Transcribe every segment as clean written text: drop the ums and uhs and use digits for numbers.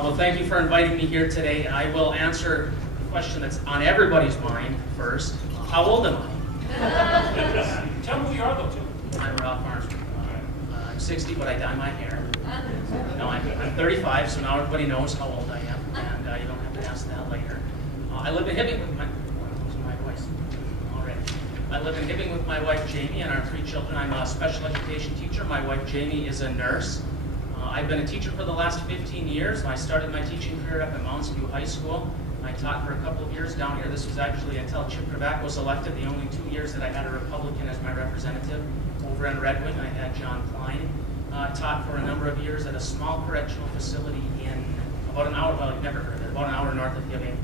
Well, thank you for inviting me here today. I will answer the question that's on everybody's mind first. How old am I? Tell me who you are, though, too. I'm Ralph Farnsworth. I'm 60, but I dye my hair. No, I'm 35, so now everybody knows how old I am, and you don't have to ask that later. I live in Hibbing with my voice already. I live in Hibbing with my wife Jamie and our 3 children. I'm a special education teacher. My wife Jamie is a nurse. I've been a teacher for the last 15 years. I started my teaching career up at Mountain View High School. I taught for a couple of years down here. This was actually until Chip Kravac was elected, the only 2 years that I had a Republican as my representative. Over in Red Wing, I had John Klein. Taught for a number of years at a small correctional facility in about an hour, well, you've never heard of it, about an hour north of Hibbing,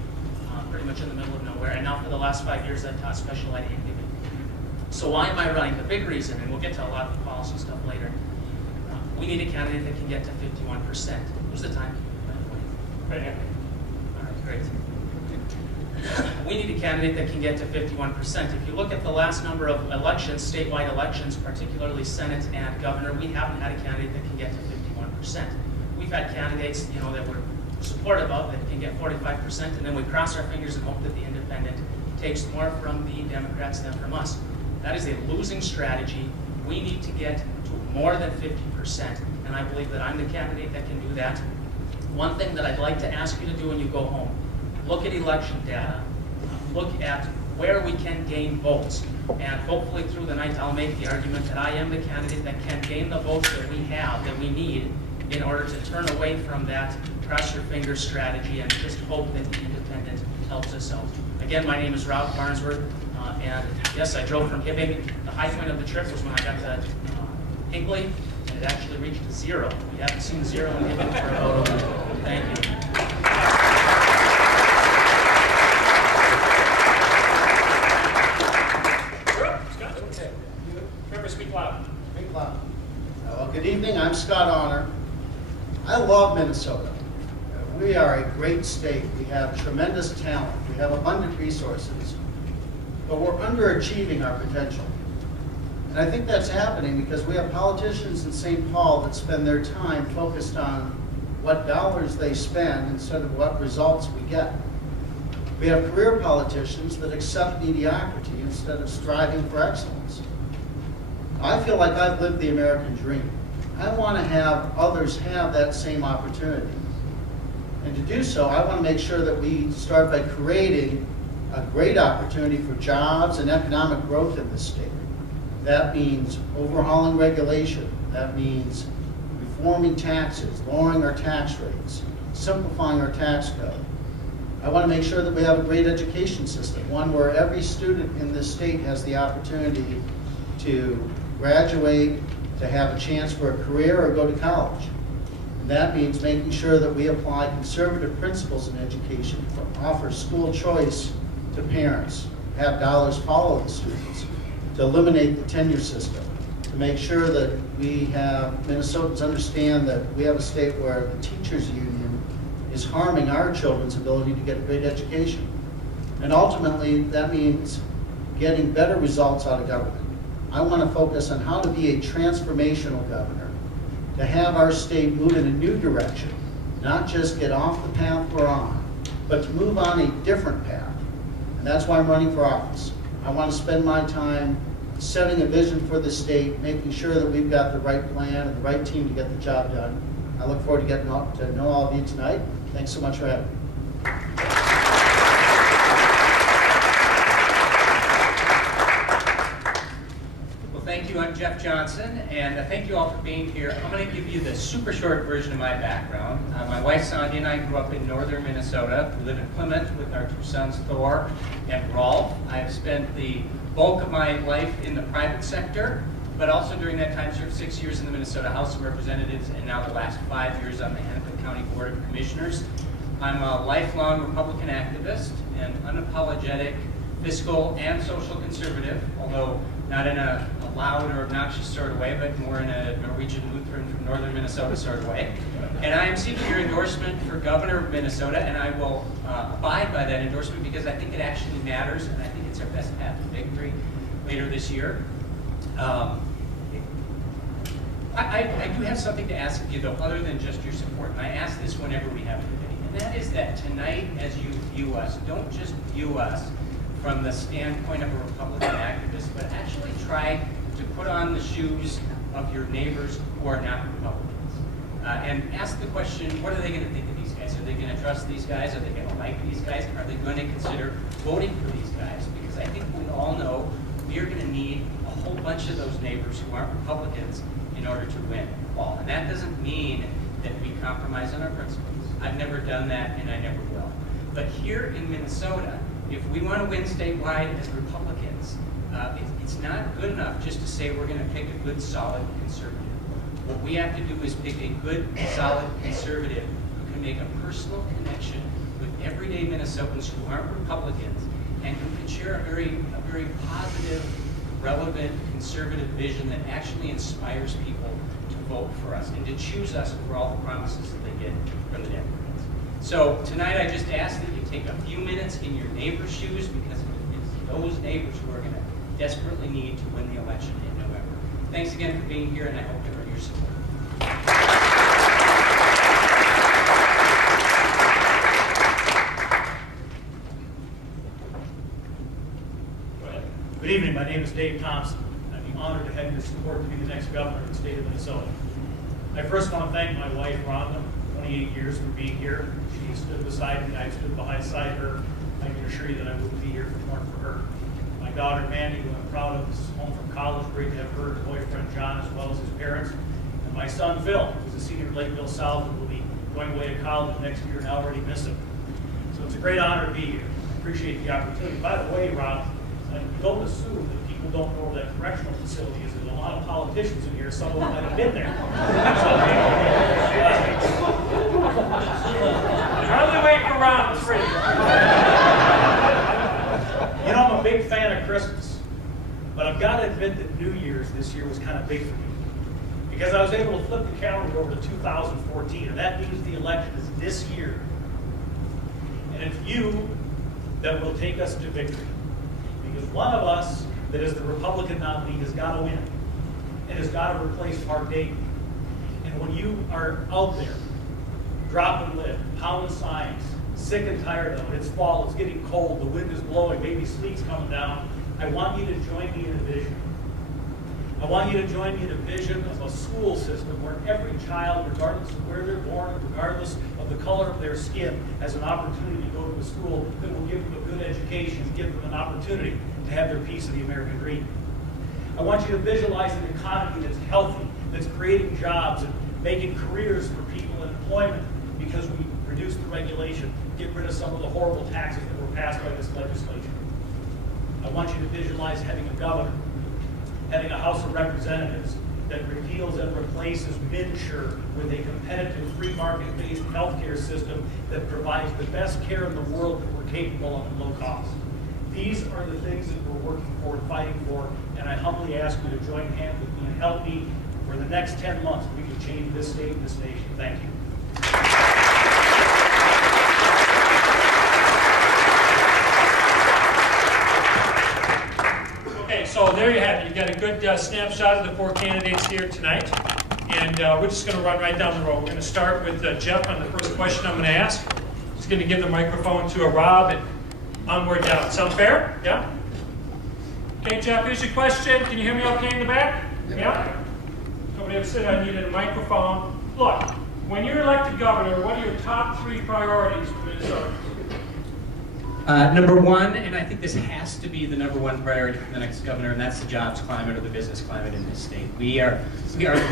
pretty much in the middle of nowhere. And now for the last 5 years, I've taught special ed in Hibbing. So why am I running? The big reason, and we'll get to a lot of the policy stuff later, we need a candidate that can get to 51%. Who's the time? Right here. All right, great. We need a candidate that can get to 51%. If you look at the last number of elections, statewide elections, particularly Senate and governor, we haven't had a candidate that can get to 51%. We've had candidates, that we're supportive of that can get 45%, and then we cross our fingers and hope that the independent takes more from the Democrats than from us. That is a losing strategy. We need to get to more than 50%, and I believe that I'm the candidate that can do that. One thing that I'd like to ask you to do when you go home, look at election data, look at where we can gain votes, and hopefully through the night I'll make the argument that I am the candidate that can gain the votes that we have, that we need in order to turn away from that cross your fingers strategy and just hope that the independent helps us out. Again, my name is Ralph Farnsworth, and yes, I drove from Hibbing. The high point of the trip was when I got to Hinckley, and it actually reached 0. We haven't seen 0 in Hibbing for about a week. Thank you. Well, good evening. I'm Scott Honor. I love Minnesota. We are a great state. We have tremendous talent. We have abundant resources. But we're underachieving our potential. And I think that's happening because we have politicians in St. Paul that spend their time focused on what dollars they spend instead of what results we get. We have career politicians that accept mediocrity instead of striving for excellence. I feel like I've lived the American dream. I want to have others have that same opportunity. And to do so, I want to make sure that we start by creating a great opportunity for jobs and economic growth in this state. That means overhauling regulation. That means reforming taxes, lowering our tax rates, simplifying our tax code. I want to make sure that we have a great education system, one where every student in this state has the opportunity to graduate, to have a chance for a career or go to college. And that means making sure that we apply conservative principles in education, offer school choice to parents, have dollars follow the students, to eliminate the tenure system, to make sure that we have Minnesotans understand that we have a state where the teachers union is harming our children's ability to get a great education. And ultimately, that means getting better results out of government. I want to focus on how to be a transformational governor, to have our state move in a new direction, not just get off the path we're on, but to move on a different path. And that's why I'm running for office. I want to spend my time setting a vision for the state, making sure that we've got the right plan and the right team to get the job done. I look forward to getting to know all of you tonight. Thanks so much for having me. Thank you. I'm Jeff Johnson, and thank you all for being here. I'm going to give you the super short version of my background. My wife Sonia and I grew up in northern Minnesota. We live in Plymouth with our 2 sons, Thor and Rolf. I've spent the bulk of my life in the private sector, but also during that time served 6 years in the Minnesota House of Representatives, and now the last 5 years on the Hennepin County Board of Commissioners. I'm a lifelong Republican activist and unapologetic fiscal and social conservative, although not in a loud or obnoxious sort of way, but more in a Norwegian Lutheran from northern Minnesota sort of way. And I am seeking your endorsement for governor of Minnesota, and I will abide by that endorsement because I think it actually matters, and I think it's our best path to victory later this year. I do have something to ask of you, though, other than just your support. And I ask this whenever we have a debate. And that is that tonight, as you view us, don't just view us from the standpoint of a Republican activist, but actually try to put on the shoes of your neighbors who are not Republicans. And ask the question, what are they going to think of these guys? Are they going to trust these guys? Are they going to like these guys? Are they going to consider voting for these guys? Because I think we all know we are going to need a whole bunch of those neighbors who aren't Republicans in order to win the fall. And that doesn't mean that we compromise on our principles. I've never done that, and I never will. But here in Minnesota, if we want to win statewide as Republicans, it's not good enough just to say we're going to pick a good, solid conservative. What we have to do is pick a good, solid conservative who can make a personal connection with everyday Minnesotans who aren't Republicans and who can share a very positive, relevant, conservative vision that actually inspires people to vote for us and to choose us over all the promises that they get from the Democrats. So tonight I just ask that you take a few minutes in your neighbor's shoes, because it's those neighbors who are going to desperately need to win the election in November. Thanks again for being here, and I hope to earn your support. Good evening, my name is Dave Thompson. I'm honored to have your support to be the next governor of the state of Minnesota. I first want to thank my wife, Rhonda, 28 years for being here. She stood beside me, I stood beside her. I can assure you that I wouldn't be here if it weren't for her. My daughter, Mandy, who I'm proud of, is home from college. Great to have her, her boyfriend, John, as well as his parents. And my son, Phil, who's a senior at Lakeville South and will be going away to college next year, and I already miss him. So it's a great honor to be here. I appreciate the opportunity. By the way, Rob, don't assume that people don't know where that correctional facility is. There's a lot of politicians in here. Some of them might have been there. Hardly wait for Rob. It's free. You know, I'm a big fan of Christmas, but I've got to admit that New Year's this year was kind of big for me, because I was able to flip the calendar over to 2014, and that means the election is this year. And it's you that will take us to victory. Because one of us that is the Republican nominee has got to win and has got to replace Mark Dayton. And when you are out there, dropping lid, pounding signs, sick and tired of it, it's fall, it's getting cold, the wind is blowing, maybe sleet's coming down, I want you to join me in a vision. I want you to join me in a vision of a school system where every child, regardless of where they're born, regardless of the color of their skin, has an opportunity to go to a school that will give them a good education, give them an opportunity to have their piece of the American dream. I want you to visualize an economy that's healthy, that's creating jobs and making careers for people and employment, because we reduce the regulation, get rid of some of the horrible taxes that were passed by this legislature. I want you to visualize having a governor, having a House of Representatives that repeals and replaces MNsure with a competitive, free market-based healthcare system that provides the best care in the world that we're capable of at low cost. These are the things that we're working for and fighting for, and I humbly ask you to join hands with me and help me for the next 10 months. We can change this state and this nation. Thank you. Okay, so there you have it. You've got a good snapshot of the four candidates here tonight. And we're just going to run right down the road. We're going to start with Jeff on the first question I'm going to ask. He's going to give the microphone to Rob and onward down. Sound fair? Yeah? Okay, Jeff, here's your question. Can you hear me okay in the back? Yeah? Nobody ever said I needed a microphone. Look, when you're elected governor, what are your top 3 priorities for Minnesota? Number one, and I think this has to be the number one priority for the next governor, and that's the jobs climate or the business climate in this state. We are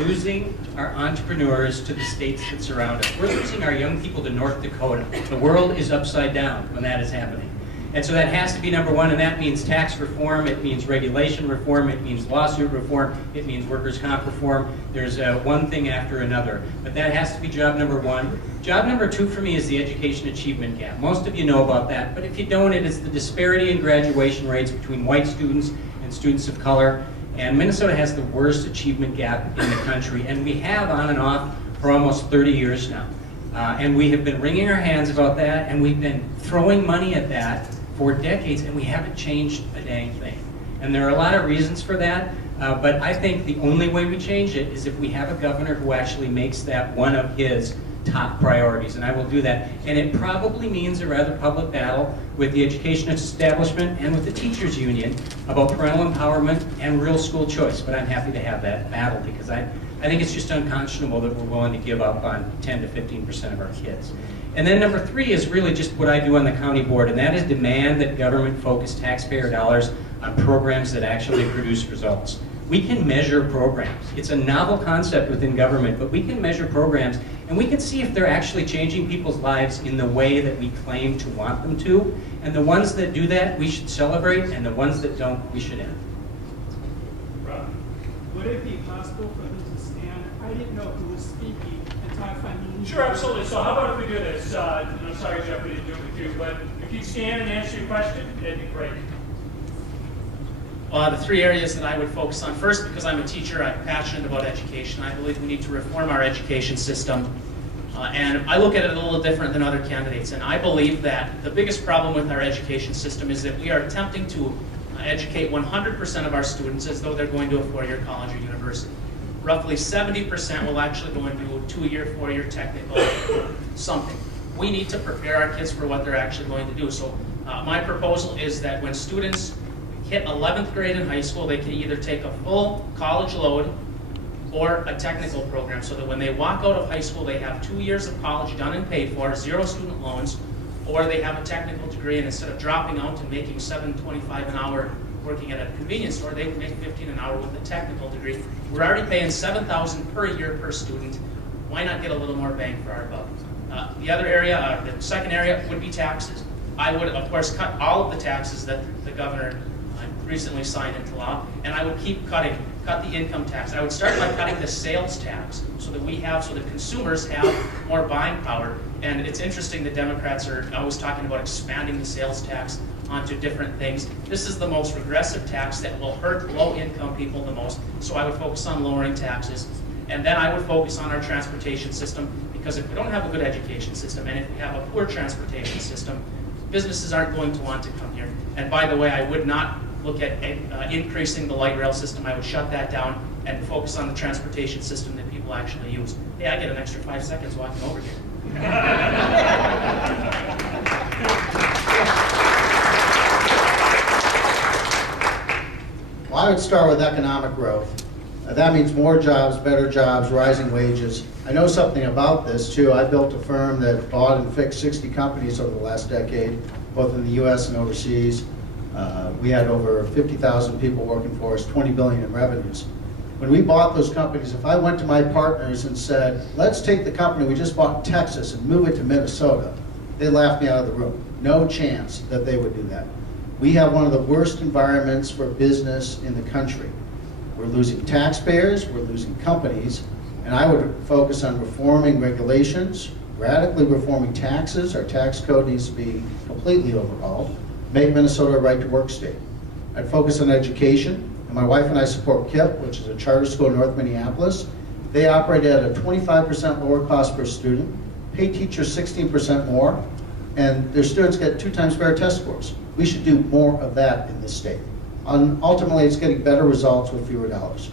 losing our entrepreneurs to the states that surround us. We're losing our young people to North Dakota. The world is upside down when that is happening. And so that has to be number one, and that means tax reform, it means regulation reform, it means lawsuit reform, it means workers' comp reform. There's one thing after another. But that has to be job number one. Job number 2 for me is the education achievement gap. Most of you know about that, but if you don't, it is the disparity in graduation rates between white students and students of color. And Minnesota has the worst achievement gap in the country, and we have on and off for almost 30 years now. And we have been wringing our hands about that, and we've been throwing money at that for decades, and we haven't changed a dang thing. And there are a lot of reasons for that. But I think the only way we change it is if we have a governor who actually makes that one of his top priorities, and I will do that. And it probably means a rather public battle with the education establishment and with the teachers union about parental empowerment and real school choice. But I'm happy to have that battle because I think it's just unconscionable that we're willing to give up on 10 to 15% of our kids. And then number 3 is really just what I do on the county board, and that is demand that government focus taxpayer dollars on programs that actually produce results. We can measure programs. It's a novel concept within government, but we can measure programs and we can see if they're actually changing people's lives in the way that we claim to want them to. And the ones that do that, we should celebrate, and the ones that don't, we should end. Rob, would it be possible for them to stand? I didn't know who was speaking until I finally. Sure, absolutely. So how about if we do this? I'm sorry, Jeff, we didn't do it with you, but if you stand and answer your question, that'd be great. The 3 areas that I would focus on, first, because I'm a teacher, I'm passionate about education. I believe we need to reform our education system. And I look at it a little different than other candidates. And I believe that the biggest problem with our education system is that we are attempting to educate 100% of our students as though they're going to a 4-year college or university. Roughly 70% will actually go into a 2-year, 4-year technical something. We need to prepare our kids for what they're actually going to do. So my proposal is that when students hit 11th grade in high school, they can either take a full college load or a technical program, so that when they walk out of high school, they have 2 years of college done and paid for, 0 student loans, or they have a technical degree, and instead of dropping out and making $7.25 an hour working at a convenience store, they would make $15 an hour with a technical degree. We're already paying $7,000 per year per student. Why not get a little more bang for our buck? The other area, the second area, would be taxes. I would, of course, cut all of the taxes that the governor recently signed into law, and I would keep cut the income tax. I would start by cutting the sales tax so that consumers have more buying power. And it's interesting that Democrats are always talking about expanding the sales tax onto different things. This is the most regressive tax that will hurt low-income people the most, so I would focus on lowering taxes. And then I would focus on our transportation system, because if we don't have a good education system, and if we have a poor transportation system, businesses aren't going to want to come here. And by the way, I would not look at increasing the light rail system. I would shut that down and focus on the transportation system that people actually use. Hey, I get an extra 5 seconds walking over here. Well, I would start with economic growth. That means more jobs, better jobs, rising wages. I know something about this too. I built a firm that bought and fixed 60 companies over the last decade, both in the US and overseas. We had over 50,000 people working for us, 20 billion in revenues. When we bought those companies, if I went to my partners and said, let's take the company we just bought in Texas and move it to Minnesota, they laughed me out of the room. No chance that they would do that. We have one of the worst environments for business in the country. We're losing taxpayers, we're losing companies, and I would focus on reforming regulations, radically reforming taxes. Our tax code needs to be completely overhauled. Make Minnesota a right-to-work state. I'd focus on education, and my wife and I support KIPP, which is a charter school in North Minneapolis. They operate at a 25% lower cost per student, pay teachers 16% more, and their students get 2 times better test scores. We should do more of that in this state. Ultimately, it's getting better results with fewer dollars.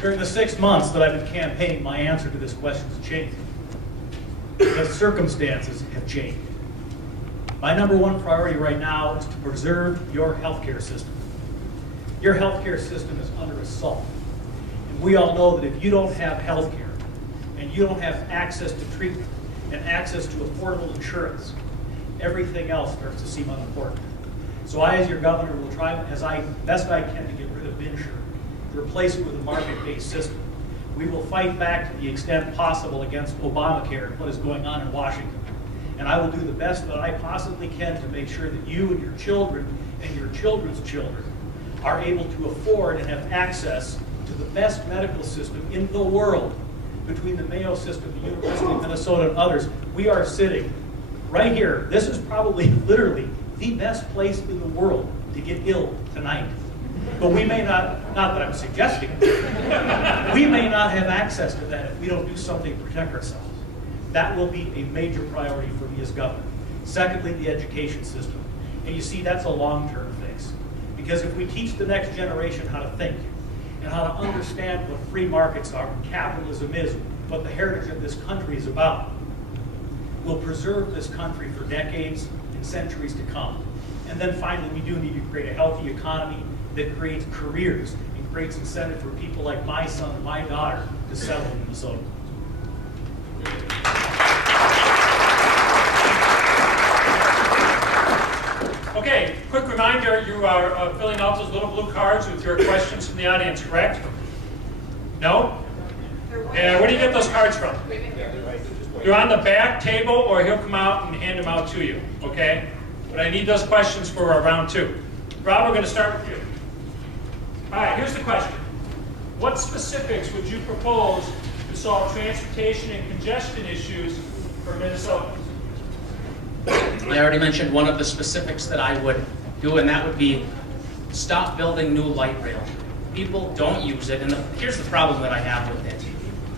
During the 6 months that I've been campaigning, my answer to this question has changed. Because circumstances have changed. My #1 priority right now is to preserve your healthcare system. Your healthcare system is under assault. And we all know that if you don't have healthcare, and you don't have access to treatment, and access to affordable insurance, everything else starts to seem unimportant. So I, as your governor, will try best I can to get rid of insurance, to replace it with a market-based system. We will fight back to the extent possible against Obamacare and what is going on in Washington. And I will do the best that I possibly can to make sure that you and your children and your children's children are able to afford and have access to the best medical system in the world. Between the Mayo system, the University of Minnesota, and others, we are sitting right here. This is probably literally the best place in the world to get ill tonight. But we may not that I'm suggesting it, we may not have access to that if we don't do something to protect ourselves. That will be a major priority for me as governor. Secondly, the education system. And you see, that's a long-term fix. Because if we teach the next generation how to think and how to understand what free markets are, what capitalism is, what the heritage of this country is about, we'll preserve this country for decades and centuries to come. And then finally, we do need to create a healthy economy that creates careers and creates incentive for people like my son and my daughter to settle in Minnesota. Okay, quick reminder, you are filling out those little blue cards with your questions from the audience, correct? No? Where do you get those cards from? You're on the back table, or he'll come out and hand them out to you, okay? But I need those questions for round 2. Rob, we're going to start with you. All right, here's the question. What specifics would you propose to solve transportation and congestion issues for Minnesota? I already mentioned one of the specifics that I would do, and that would be stop building new light rail. People don't use it, and here's the problem that I have with it.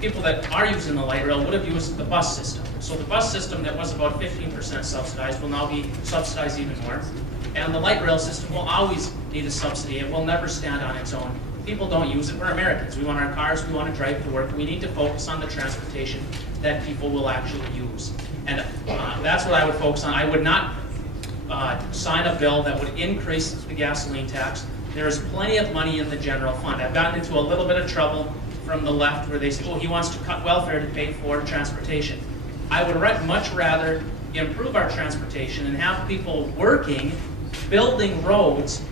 People that are using the light rail would have used the bus system. So the bus system that was about 15% subsidized will now be subsidized even more. And the light rail system will always need a subsidy. It will never stand on its own. People don't use it. We're Americans. We want our cars. We want to drive to work. We need to focus on the transportation that people will actually use. And that's what I would focus on. I would not sign a bill that would increase the gasoline tax. There is plenty of money in the general fund. I've gotten into a little bit of trouble from the left where they say, oh, he wants to cut welfare to pay for transportation. I would much rather improve our transportation and have people working, building roads,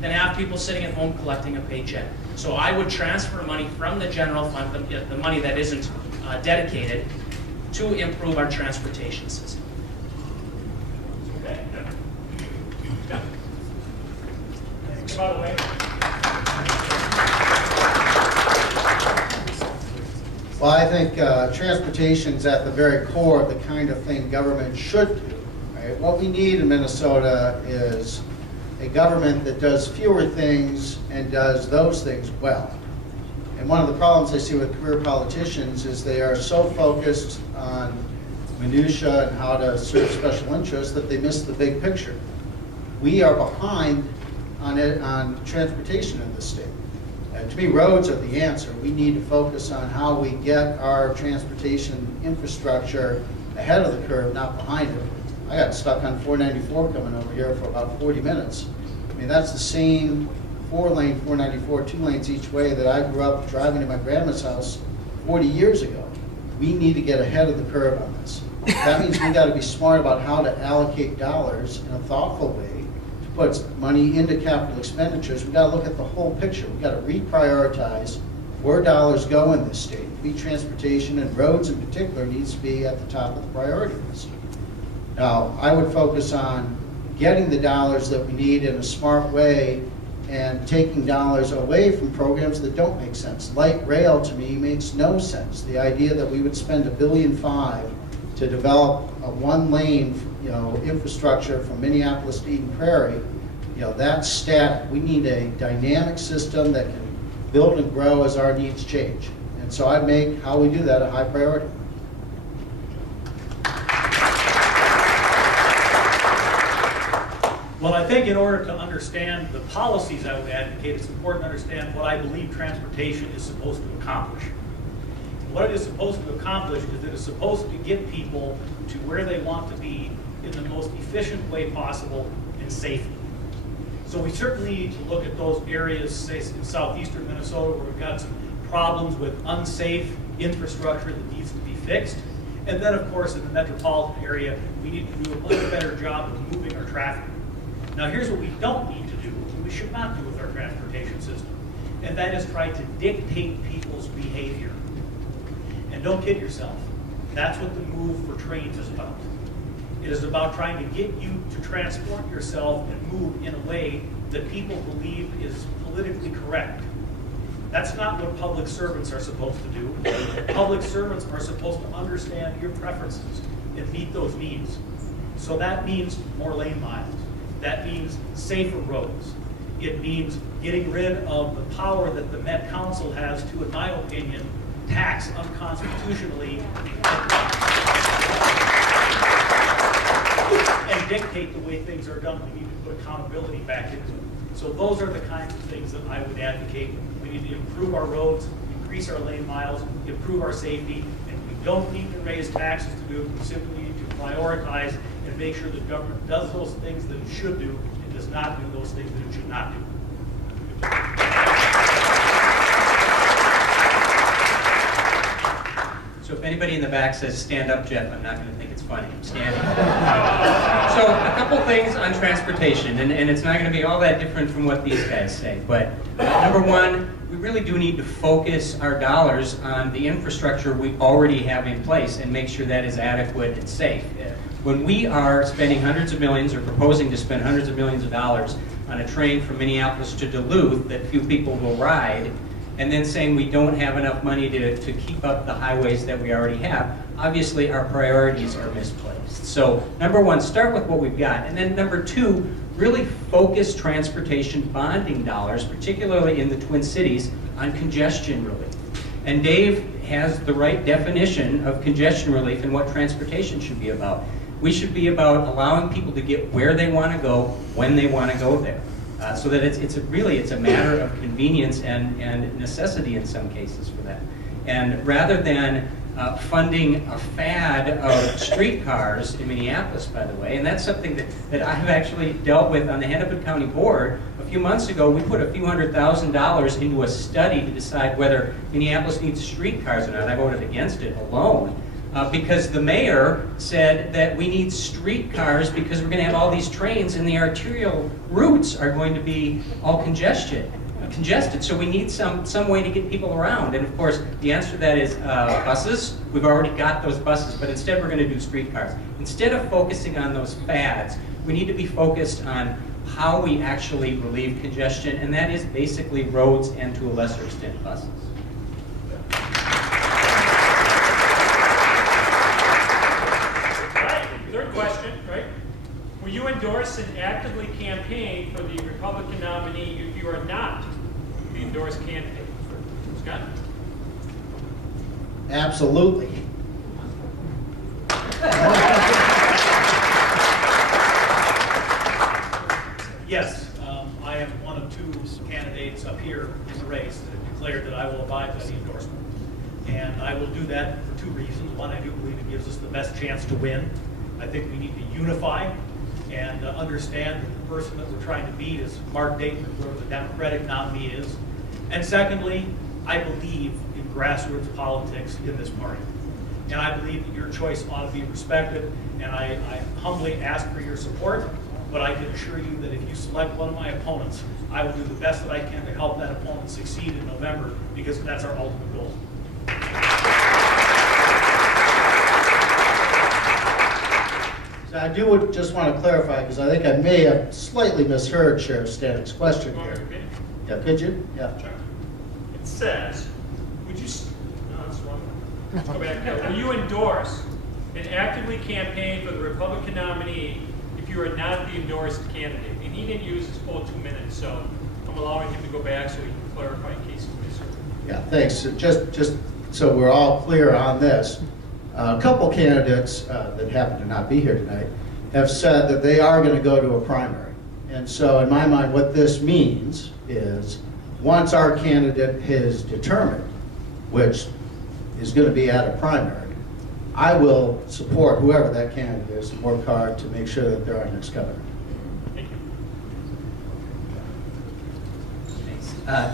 than have people sitting at home collecting a paycheck. So I would transfer money from the general fund, the money that isn't dedicated, to improve our transportation system. Okay. Yeah. By the way. Well, I think transportation is at the very core of the kind of thing government should do. Right? What we need in Minnesota is a government that does fewer things and does those things well. And one of the problems I see with career politicians is they are so focused on minutia and how to serve special interests that they miss the big picture. We are behind on transportation in this state. To me, roads are the answer. We need to focus on how we get our transportation infrastructure ahead of the curve, not behind it. I got stuck on 494 coming over here for about 40 minutes. I mean, that's the same 4-lane 494, 2 lanes each way that I grew up driving to my grandma's house 40 years ago. We need to get ahead of the curve on this. That means we got to be smart about how to allocate dollars in a thoughtful way to put money into capital expenditures. We got to look at the whole picture. We got to reprioritize where dollars go in this state. Transportation and roads in particular needs to be at the top of the priority list. Now, I would focus on getting the dollars that we need in a smart way and taking dollars away from programs that don't make sense. Light rail, to me, makes no sense. The idea that we would spend $1.5 billion to develop a 1-lane, infrastructure from Minneapolis to Eden Prairie, that's static. We need a dynamic system that can build and grow as our needs change. And so I'd make how we do that a high priority. Well, I think in order to understand the policies I would advocate, it's important to understand what I believe transportation is supposed to accomplish. What it is supposed to accomplish is that it's supposed to get people to where they want to be in the most efficient way possible and safely. So we certainly need to look at those areas, say in southeastern Minnesota, where we've got some problems with unsafe infrastructure that needs to be fixed. And then, of course, in the metropolitan area, we need to do a much better job of moving our traffic. Now, here's what we don't need to do, and we should not do with our transportation system, and that is try to dictate people's behavior. And don't kid yourself. That's what the move for trains is about. It is about trying to get you to transport yourself and move in a way that people believe is politically correct. That's not what public servants are supposed to do. Public servants are supposed to understand your preferences and meet those needs. So that means more lane miles. That means safer roads. It means getting rid of the power that the Met Council has to, in my opinion, tax unconstitutionally. dictate the way things are done. We need to put accountability back into it. So those are the kinds of things that I would advocate. We need to improve our roads, increase our lane miles, improve our safety, and we don't need to raise taxes to do it. We simply need to prioritize and make sure that government does those things that it should do and does not do those things that it should not do. So if anybody in the back says, stand up, Jeff, I'm not going to think it's funny. I'm standing. So a couple things on transportation, and it's not going to be all that different from what these guys say. But number one, we really do need to focus our dollars on the infrastructure we already have in place and make sure that is adequate and safe. When we are spending hundreds of millions or proposing to spend hundreds of millions of dollars on a train from Minneapolis to Duluth that few people will ride, and then saying we don't have enough money to keep up the highways that we already have, obviously our priorities are misplaced. So number one, start with what we've got. And then number two, really focus transportation bonding dollars, particularly in the Twin Cities, on congestion relief. And Dave has the right definition of congestion relief and what transportation should be about. We should be about allowing people to get where they want to go, when they want to go there. So that it's a matter of convenience and necessity in some cases for that. And rather than funding a fad of streetcars in Minneapolis, by the way, and that's something that I have actually dealt with on the Hennepin County Board. A few months ago, we put a few $100,000 into a study to decide whether Minneapolis needs streetcars or not. I voted against it alone. Because the mayor said that we need streetcars because we're going to have all these trains and the arterial routes are going to be all congested. So we need some way to get people around. And of course, the answer to that is buses. We've already got those buses, but instead we're going to do streetcars. Instead of focusing on those fads, we need to be focused on how we actually relieve congestion, and that is basically roads and to a lesser extent buses. Third question, right? Will you endorse and actively campaign for the Republican nominee if you are not the endorsed candidate? Scott? Absolutely. Yes, I am one of two candidates up here in the race that have declared that I will abide by the endorsement. And I will do that for two reasons. One, I do believe it gives us the best chance to win. I think we need to unify and understand that the person that we're trying to beat is Mark Dayton, whoever the Democratic nominee is. And secondly, I believe in grassroots politics in this party. And I believe that your choice ought to be respected, and I humbly ask for your support, but I can assure you that if you select one of my opponents, I will do the best that I can to help that opponent succeed in November, because that's our ultimate goal. So I do just want to clarify, because I think I may have slightly misheard Sheriff Stanek's question here. Yeah, could you? Yeah. Sure. It says, would you, no, that's wrong. Let's go back. Yeah. Will you endorse and actively campaign for the Republican nominee if you are not the endorsed candidate? And he didn't use his full 2 minutes, so I'm allowing him to go back so he can clarify in case he misheard. Yeah, thanks. So just so we're all clear on this, a couple candidates that happen to not be here tonight have said that they are going to go to a primary. And so in my mind, what this means is once our candidate is determined, which is going to be at a primary, I will support whoever that candidate is and work hard to make sure that they're our next governor. Thank you.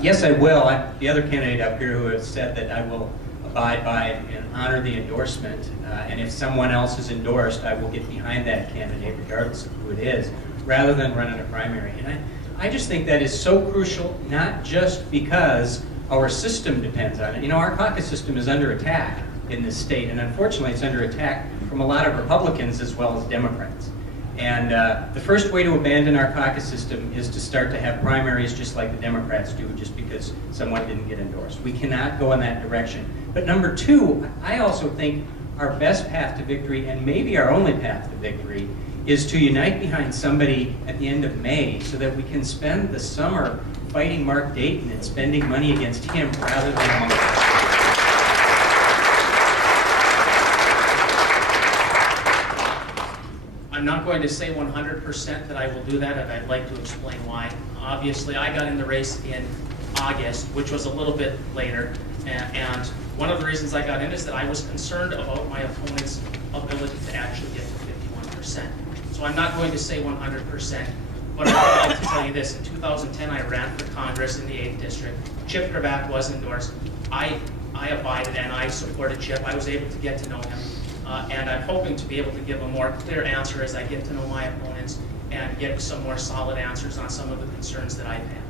Yes, I will. The other candidate up here who has said that I will abide by and honor the endorsement, and if someone else is endorsed, I will get behind that candidate regardless of who it is, rather than running a primary. And I just think that is so crucial, not just because our system depends on it. You know, our caucus system is under attack in this state, and unfortunately it's under attack from a lot of Republicans as well as Democrats. And the first way to abandon our caucus system is to start to have primaries just like the Democrats do, just because someone didn't get endorsed. We cannot go in that direction. But number two, I also think our best path to victory, and maybe our only path to victory, is to unite behind somebody at the end of May so that we can spend the summer fighting Mark Dayton and spending money against him rather than I'm I'm not going to say 100% that I will do that, and I'd like to explain why. Obviously, I got in the race in August, which was a little bit later, and one of the reasons I got in is that I was concerned about my opponent's ability to actually get to 51%. So I'm not going to say 100%, but I would like to tell you this. In 2010, I ran for Congress in the 8th District. Chip Gravatt was endorsed. I abided and I supported Chip. I was able to get to know him. And I'm hoping to be able to give a more clear answer as I get to know my opponents and get some more solid answers on some of the concerns that I've had.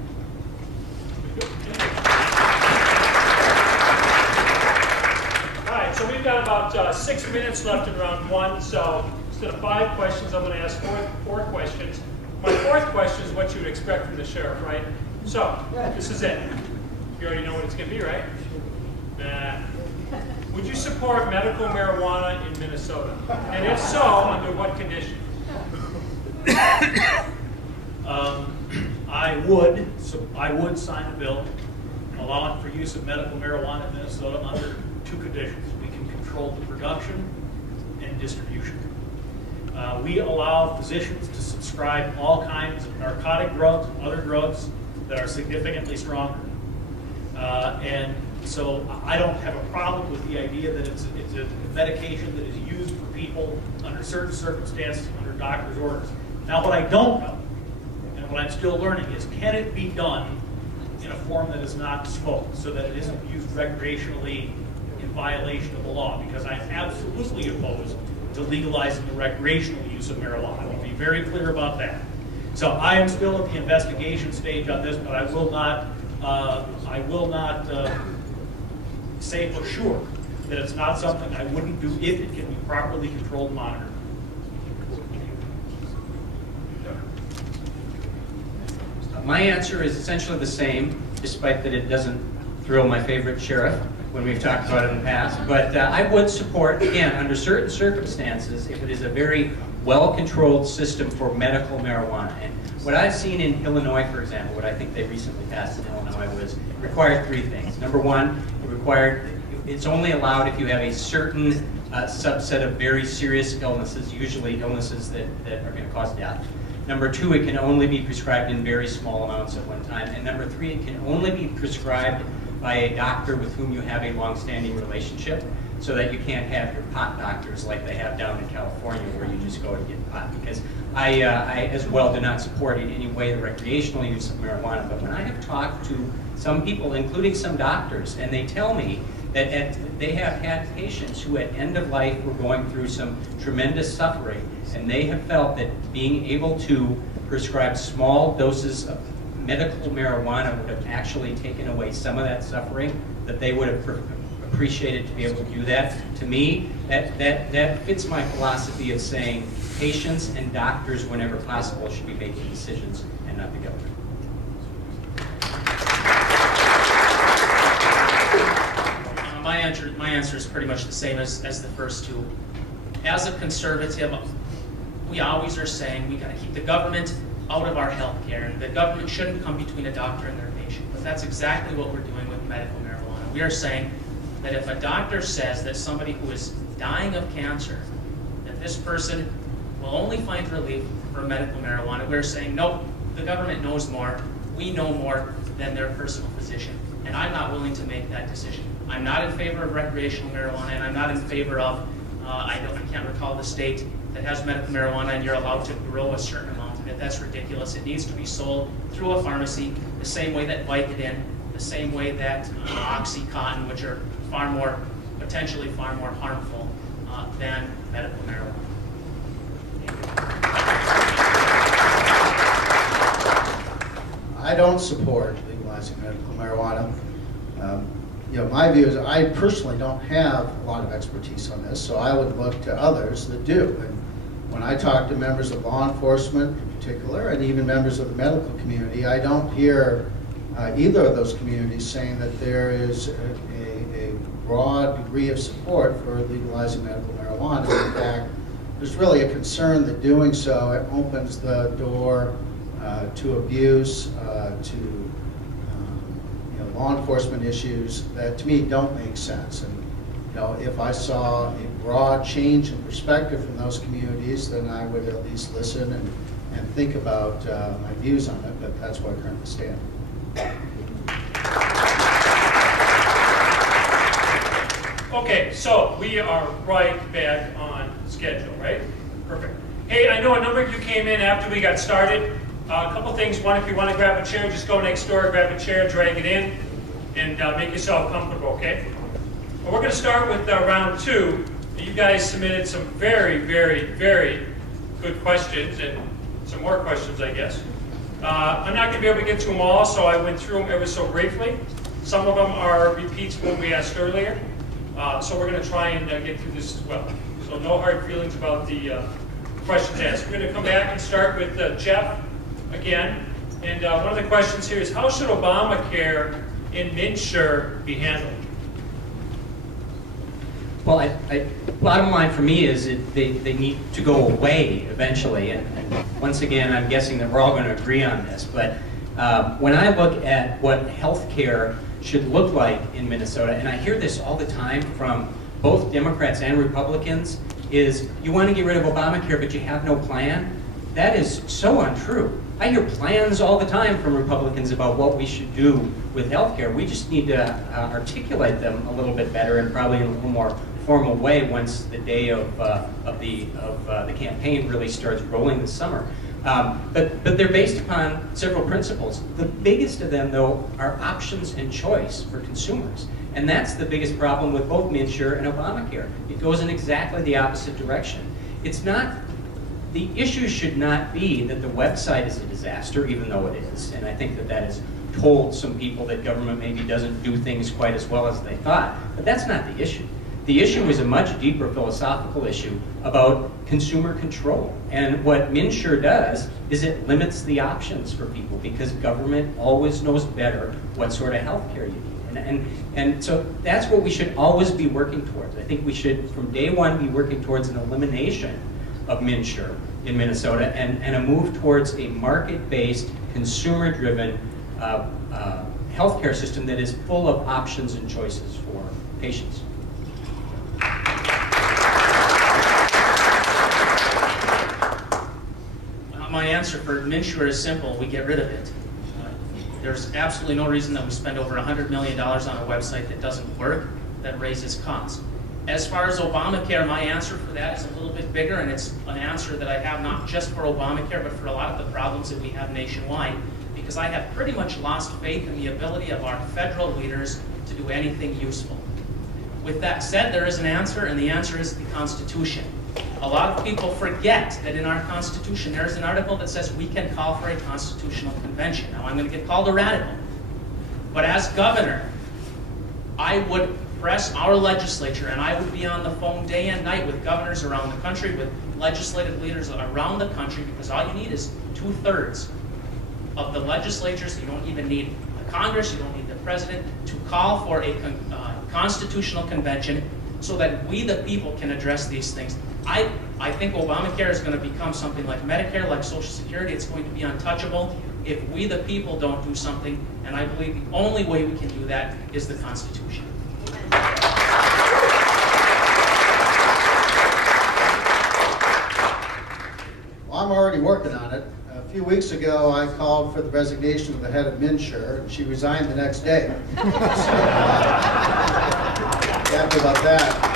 All right, so we've got about 6 minutes left in round one, so instead of 5 questions, I'm going to ask four questions. My 4th question is what you would expect from the sheriff, right? So, this is it. You already know what it's going to be, right? Would you support medical marijuana in Minnesota? And if so, under what condition? I would sign a bill allowing for use of medical marijuana in Minnesota under 2 conditions. We can control the production and distribution. We allow physicians to prescribe all kinds of narcotic drugs, other drugs that are significantly stronger. And so I don't have a problem with the idea that it's a medication that is used for people under certain circumstances, under doctor's orders. Now, what I don't know, and what I'm still learning, is can it be done in a form that is not smoked, so that it isn't used recreationally in violation of the law? Because I'm absolutely opposed to legalizing the recreational use of marijuana. I will be very clear about that. So I am still at the investigation stage on this, but I will not say for sure that it's not something I wouldn't do if it can be properly controlled and monitored. My answer is essentially the same, despite that it doesn't thrill my favorite sheriff when we've talked about it in the past. But I would support, again, under certain circumstances, if it is a very well-controlled system for medical marijuana. And what I've seen in Illinois, for example, what I think they recently passed in Illinois was it required 3 things. Number 1, it's only allowed if you have a certain subset of very serious illnesses, usually illnesses that are going to cause death. Number 2, it can only be prescribed in very small amounts at one time. And number 3, it can only be prescribed by a doctor with whom you have a long-standing relationship, so that you can't have your pot doctors like they have down in California where you just go to get pot. Because I as well do not support in any way the recreational use of marijuana. But when I have talked to some people, including some doctors, and they tell me that they have had patients who at end of life were going through some tremendous suffering, and they have felt that being able to prescribe small doses of medical marijuana would have actually taken away some of that suffering, that they would have appreciated to be able to do that. To me, that fits my philosophy of saying patients and doctors, whenever possible, should be making decisions and not the government. My answer is pretty much the same as the first 2. As a conservative, we always are saying we got to keep the government out of our health care, and the government shouldn't come between a doctor and their patient. But that's exactly what we're doing with medical marijuana. We are saying that if a doctor says that somebody who is dying of cancer, that this person will only find relief for medical marijuana, we're saying, nope, the government knows more, we know more than their personal physician. And I'm not willing to make that decision. I'm not in favor of recreational marijuana, and I'm not in favor of, I can't recall the state that has medical marijuana and you're allowed to grow a certain amount of it. That's ridiculous. It needs to be sold through a pharmacy the same way that Vicodin, the same way that Oxycontin, which are potentially far more harmful than medical marijuana. I don't support legalizing medical marijuana. My view is I personally don't have a lot of expertise on this, so I would look to others that do. And when I talk to members of law enforcement in particular, and even members of the medical community, I don't hear either of those communities saying that there is a broad degree of support for legalizing medical marijuana. In fact, there's really a concern that doing so, it opens the door to abuse, to law enforcement issues that to me don't make sense. if I saw a broad change in perspective from those communities, then I would at least listen and think about my views on it, but that's where I currently stand. Okay, so we are right back on schedule, right? Perfect. Hey, I know a number of you came in after we got started. A couple things. One, if you want to grab a chair, just go next door, grab a chair, drag it in, and make yourself comfortable, okay? Well, we're going to start with round 2. You guys submitted some very, very, very good questions, and some more questions, I guess. I'm not going to be able to get to them all, so I went through them ever so briefly. Some of them are repeats from what we asked earlier. So we're going to try and get through this as well. So no hard feelings about the questions asked. We're going to come back and start with Jeff again. And one of the questions here is, how should Obamacare in MNsure be handled? Well, bottom line for me is they need to go away eventually. And once again, I'm guessing that we're all going to agree on this. But when I look at what healthcare should look like in Minnesota, and I hear this all the time from both Democrats and Republicans, is you want to get rid of Obamacare, but you have no plan. That is so untrue. I hear plans all the time from Republicans about what we should do with healthcare. We just need to articulate them a little bit better and probably in a little more formal way once the day of the campaign really starts rolling this summer. But they're based upon several principles. The biggest of them, though, are options and choice for consumers. And that's the biggest problem with both MNsure and Obamacare. It goes in exactly the opposite direction. It's not, the issue should not be that the website is a disaster, even though it is. And I think that that has told some people that government maybe doesn't do things quite as well as they thought. But that's not the issue. The issue is a much deeper philosophical issue about consumer control. And what MNsure does is it limits the options for people because government always knows better what sort of health care you need. And so that's what we should always be working towards. I think we should, from day one, be working towards an elimination of MNsure in Minnesota and a move towards a market-based, consumer-driven healthcare system that is full of options and choices for patients. My answer for MNsure is simple: we get rid of it. There's absolutely no reason that we spend over $100 million on a website that doesn't work, that raises costs. As far as Obamacare, my answer for that is a little bit bigger, and it's an answer that I have not just for Obamacare, but for a lot of the problems that we have nationwide, because I have pretty much lost faith in the ability of our federal leaders to do anything useful. With that said, there is an answer, and the answer is the Constitution. A lot of people forget that in our Constitution there is an article that says we can call for a constitutional convention. Now, I'm going to get called a radical, but as governor, I would press our legislature, and I would be on the phone day and night with governors around the country, with legislative leaders around the country, because all you need is 2/3 of the legislatures. You don't even need the Congress, you don't need the president, to call for a constitutional convention so that we, the people, can address these things. I think Obamacare is going to become something like Medicare, like Social Security. It's going to be untouchable if we, the people, don't do something, and I believe the only way we can do that is the Constitution. Well, I'm already working on it. A few weeks ago, I called for the resignation of the head of MNsure, and she resigned the next day. So, happy about that.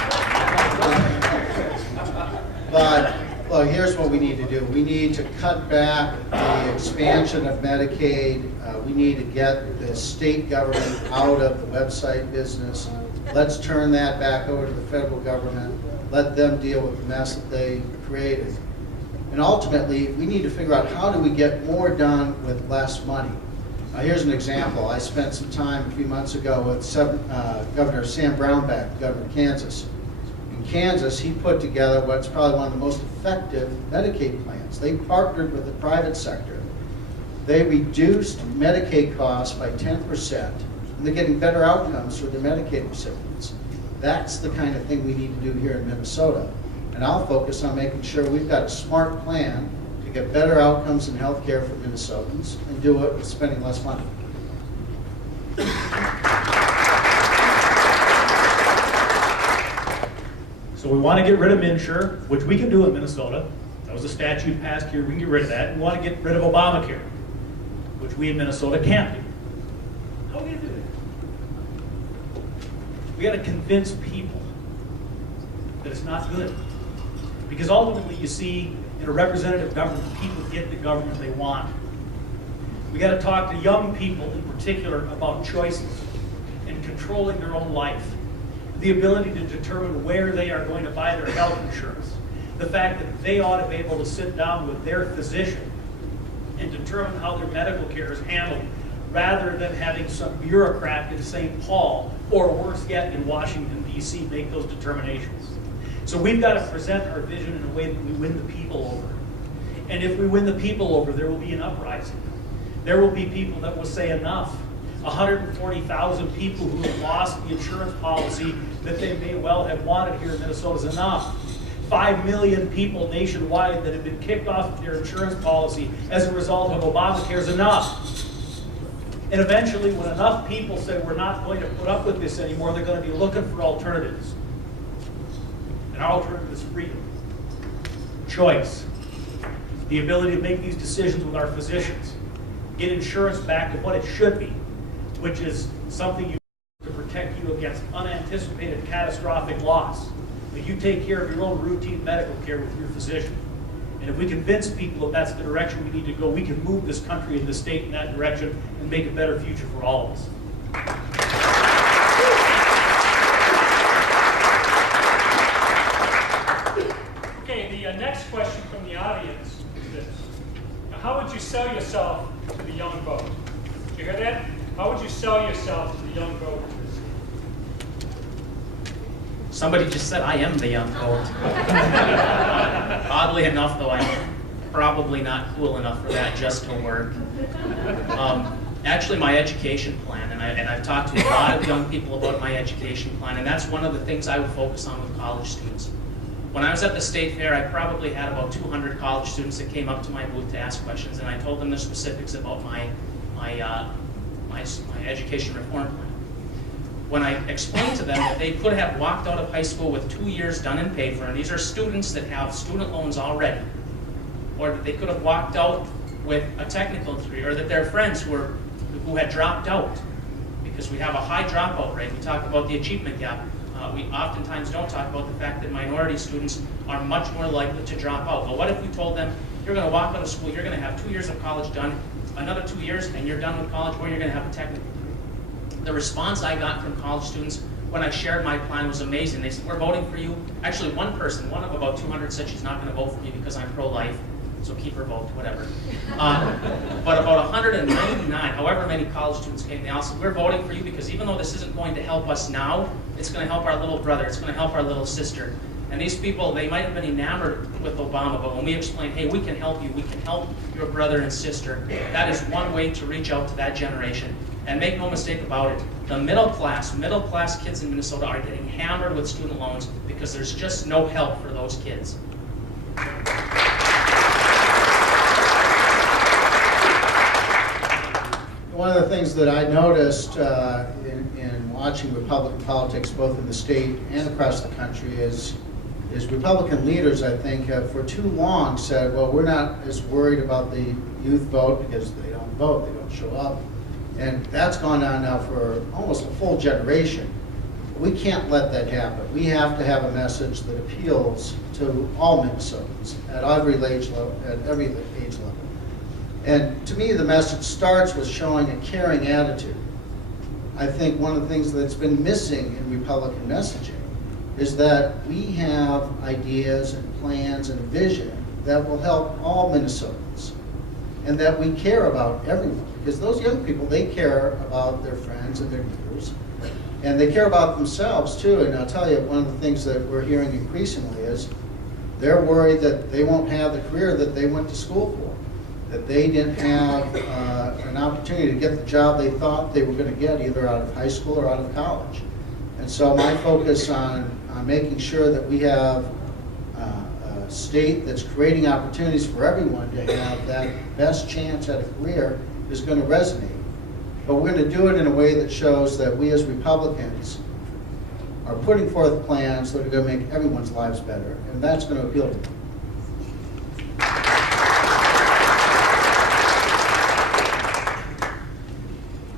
But, well, here's what we need to do. We need to cut back the expansion of Medicaid. We need to get the state government out of the website business. Let's turn that back over to the federal government. Let them deal with the mess that they created. And ultimately, we need to figure out how do we get more done with less money. Here's an example. I spent some time a few months ago with Governor Sam Brownback, governor of Kansas. In Kansas, he put together what's probably one of the most effective Medicaid plans. They partnered with the private sector. They reduced Medicaid costs by 10%, and they're getting better outcomes for their Medicaid recipients. That's the kind of thing we need to do here in Minnesota. And I'll focus on making sure we've got a smart plan to get better outcomes in health care for Minnesotans and do it with spending less money. So we want to get rid of MNsure, which we can do in Minnesota. That was a statute passed here. We can get rid of that. We want to get rid of Obamacare, which we in Minnesota can't do. How are we going to do that? We got to convince people that it's not good. Because ultimately you see in a representative government, people get the government they want. We got to talk to young people in particular about choices and controlling their own life. The ability to determine where they are going to buy their health insurance. The fact that they ought to be able to sit down with their physician and determine how their medical care is handled, rather than having some bureaucrat in St. Paul, or worse yet, in Washington, D.C., make those determinations. So we've got to present our vision in a way that we win the people over. And if we win the people over, there will be an uprising. There will be people that will say enough. 140,000 people who have lost the insurance policy that they may well have wanted here in Minnesota is enough. 5 million people nationwide that have been kicked off of their insurance policy as a result of Obamacare is enough. And eventually, when enough people say we're not going to put up with this anymore, they're going to be looking for alternatives. And our alternative is freedom, choice, the ability to make these decisions with our physicians, get insurance back to what it should be, which is something you to protect you against unanticipated catastrophic loss. That you take care of your own routine medical care with your physician. And if we convince people that that's the direction we need to go, we can move this country and this state in that direction and make a better future for all of us. Okay, the next question from the audience is this. Now, how would you sell yourself to the young vote? Did you hear that? How would you sell yourself to the young voters? Somebody just said I am the young vote. Oddly enough, though, I'm probably not cool enough for that just to work. Actually, my education plan, and I've talked to a lot of young people about my education plan, and that's one of the things I would focus on with college students. When I was at the state fair, I probably had about 200 college students that came up to my booth to ask questions, and I told them the specifics about my education reform plan. When I explained to them that they could have walked out of high school with 2 years done and paid for, and these are students that have student loans already, or that they could have walked out with a technical degree, or that their friends who had dropped out, because we have a high dropout rate. We talk about the achievement gap. We oftentimes don't talk about the fact that minority students are much more likely to drop out. Well, what if we told them, you're going to walk out of school, you're going to have 2 years of college done, another 2 years, and you're done with college, or you're going to have a technical degree? The response I got from college students when I shared my plan was amazing. They said, we're voting for you. Actually, one of about 200 said she's not going to vote for me because I'm pro-life, so keep her vote, whatever. But about 199, however many college students came, they all said, we're voting for you because even though this isn't going to help us now, it's going to help our little brother, it's going to help our little sister. And these people, they might have been enamored with Obama, but when we explain, hey, we can help you, we can help your brother and sister, that is one way to reach out to that generation. And make no mistake about it, the middle class kids in Minnesota are getting hammered with student loans because there's just no help for those kids. One of the things that I noticed in watching Republican politics both in the state and across the country is Republican leaders, I think, have for too long said, well, we're not as worried about the youth vote because they don't vote, they don't show up. And that's gone on now for almost a full generation. We can't let that happen. We have to have a message that appeals to all Minnesotans at every age level. And to me, the message starts with showing a caring attitude. I think one of the things that's been missing in Republican messaging is that we have ideas and plans and vision that will help all Minnesotans, and that we care about everyone. Because those young people, they care about their friends and their neighbors, and they care about themselves too. And I'll tell you, one of the things that we're hearing increasingly is they're worried that they won't have the career that they went to school for, that they didn't have an opportunity to get the job they thought they were going to get either out of high school or out of college. And so my focus on making sure that we have a state that's creating opportunities for everyone to have that best chance at a career is going to resonate. But we're going to do it in a way that shows that we as Republicans are putting forth plans that are going to make everyone's lives better, and that's going to appeal to me.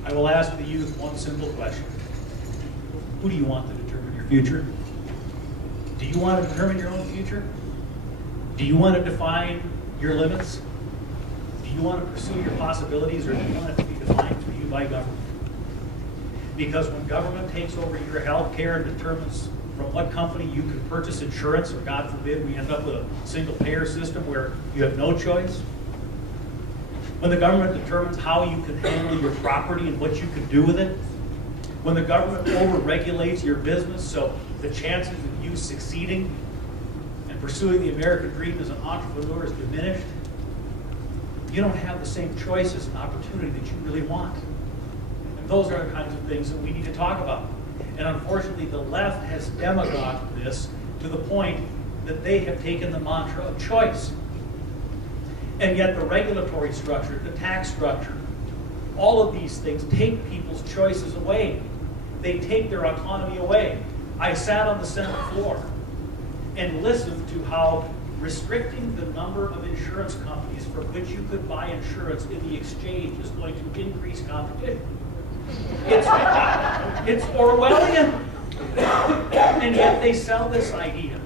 I will ask the youth one simple question. Who do you want to determine your future? Do you want to determine your own future? Do you want to define your limits? Do you want to pursue your possibilities, or do you want it to be defined for you by government? Because when government takes over your health care and determines from what company you can purchase insurance, or God forbid, we end up with a single payer system where you have no choice. When the government determines how you can handle your property and what you can do with it. When the government over-regulates your business so the chances of you succeeding and pursuing the American dream as an entrepreneur is diminished, you don't have the same choices and opportunity that you really want. And those are the kinds of things that we need to talk about. And unfortunately, the left has demagogued this to the point that they have taken the mantra of choice. And yet the regulatory structure, the tax structure, all of these things take people's choices away. They take their autonomy away. I sat on the Senate floor and listened to how restricting the number of insurance companies for which you could buy insurance in the exchange is going to increase competition. It's Orwellian. And yet they sell this idea.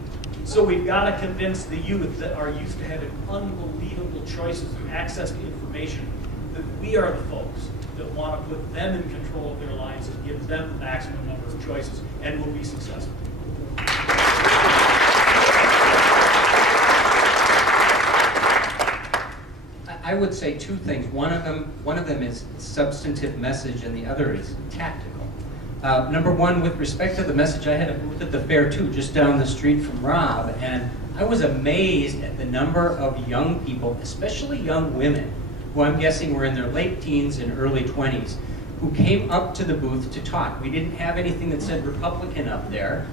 So we've got to convince the youth that are used to having unbelievable choices and access to information that we are the folks that want to put them in control of their lives and give them the maximum number of choices, and will be successful. I would say two things. One of them is substantive message, and the other is tactical. Number one, with respect to the message, I had a booth at the fair too, just down the street from Rob, and I was amazed at the number of young people, especially young women, who I'm guessing were in their late teens and early 20s, who came up to the booth to talk. We didn't have anything that said Republican up there,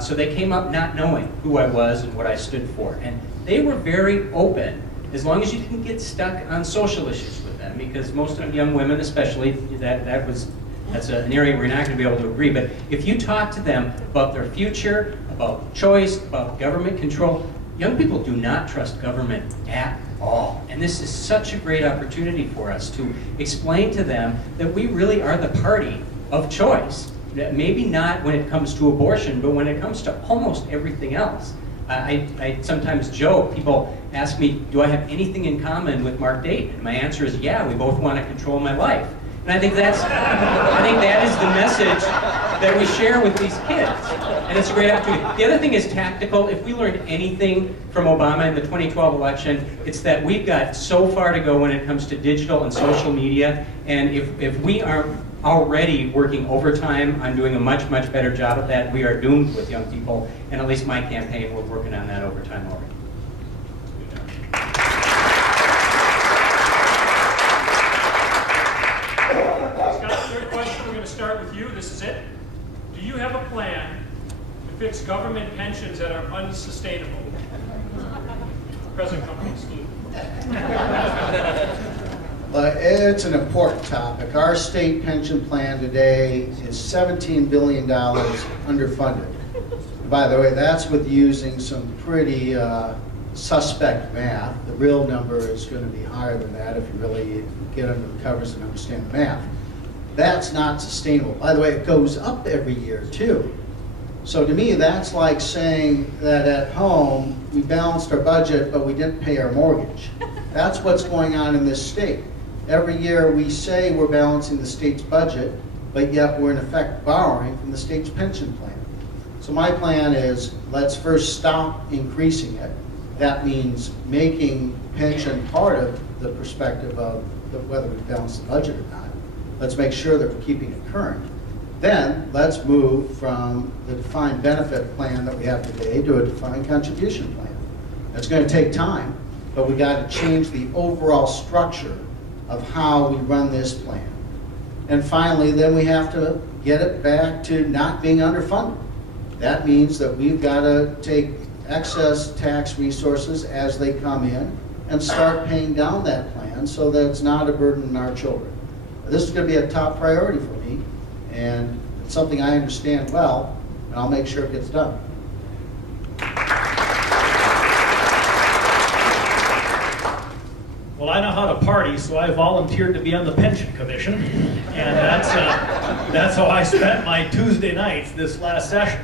so they came up not knowing who I was and what I stood for. And they were very open, as long as you didn't get stuck on social issues with them, because most of young women especially, that's an area we're not going to be able to agree. But if you talk to them about their future, about choice, about government control, young people do not trust government at all. And this is such a great opportunity for us to explain to them that we really are the party of choice. Maybe not when it comes to abortion, but when it comes to almost everything else. I sometimes joke, people ask me, do I have anything in common with Mark Dayton? And my answer is, yeah, we both want to control my life. And I think that is the message that we share with these kids. And it's a great opportunity. The other thing is tactical. If we learned anything from Obama in the 2012 election, it's that we've got so far to go when it comes to digital and social media. And if we aren't already working overtime on doing a much, much better job at that, we are doomed with young people. And at least my campaign, we're working on that overtime already. Start with you. This is it. Do you have a plan to fix government pensions that are unsustainable? Present company excluded. It's an important topic. Our state pension plan today is $17 billion underfunded. By the way, that's with using some pretty suspect math. The real number is going to be higher than that if you really get under the covers and understand the math. That's not sustainable. By the way, it goes up every year too. So to me, that's like saying that at home, we balanced our budget, but we didn't pay our mortgage. That's what's going on in this state. Every year we say we're balancing the state's budget, but yet we're in effect borrowing from the state's pension plan. So my plan is, let's first stop increasing it. That means making pension part of the perspective of whether we balance the budget or not. Let's make sure that we're keeping it current. Then let's move from the defined benefit plan that we have today to a defined contribution plan. That's going to take time, but we got to change the overall structure of how we run this plan. And finally, then we have to get it back to not being underfunded. That means that we've got to take excess tax resources as they come in and start paying down that plan so that it's not a burden on our children. This is going to be a top priority for me, and it's something I understand well. and I'll make sure it gets done. Well, I know how to party, so I volunteered to be on the pension commission, and that's how I spent my Tuesday nights this last session.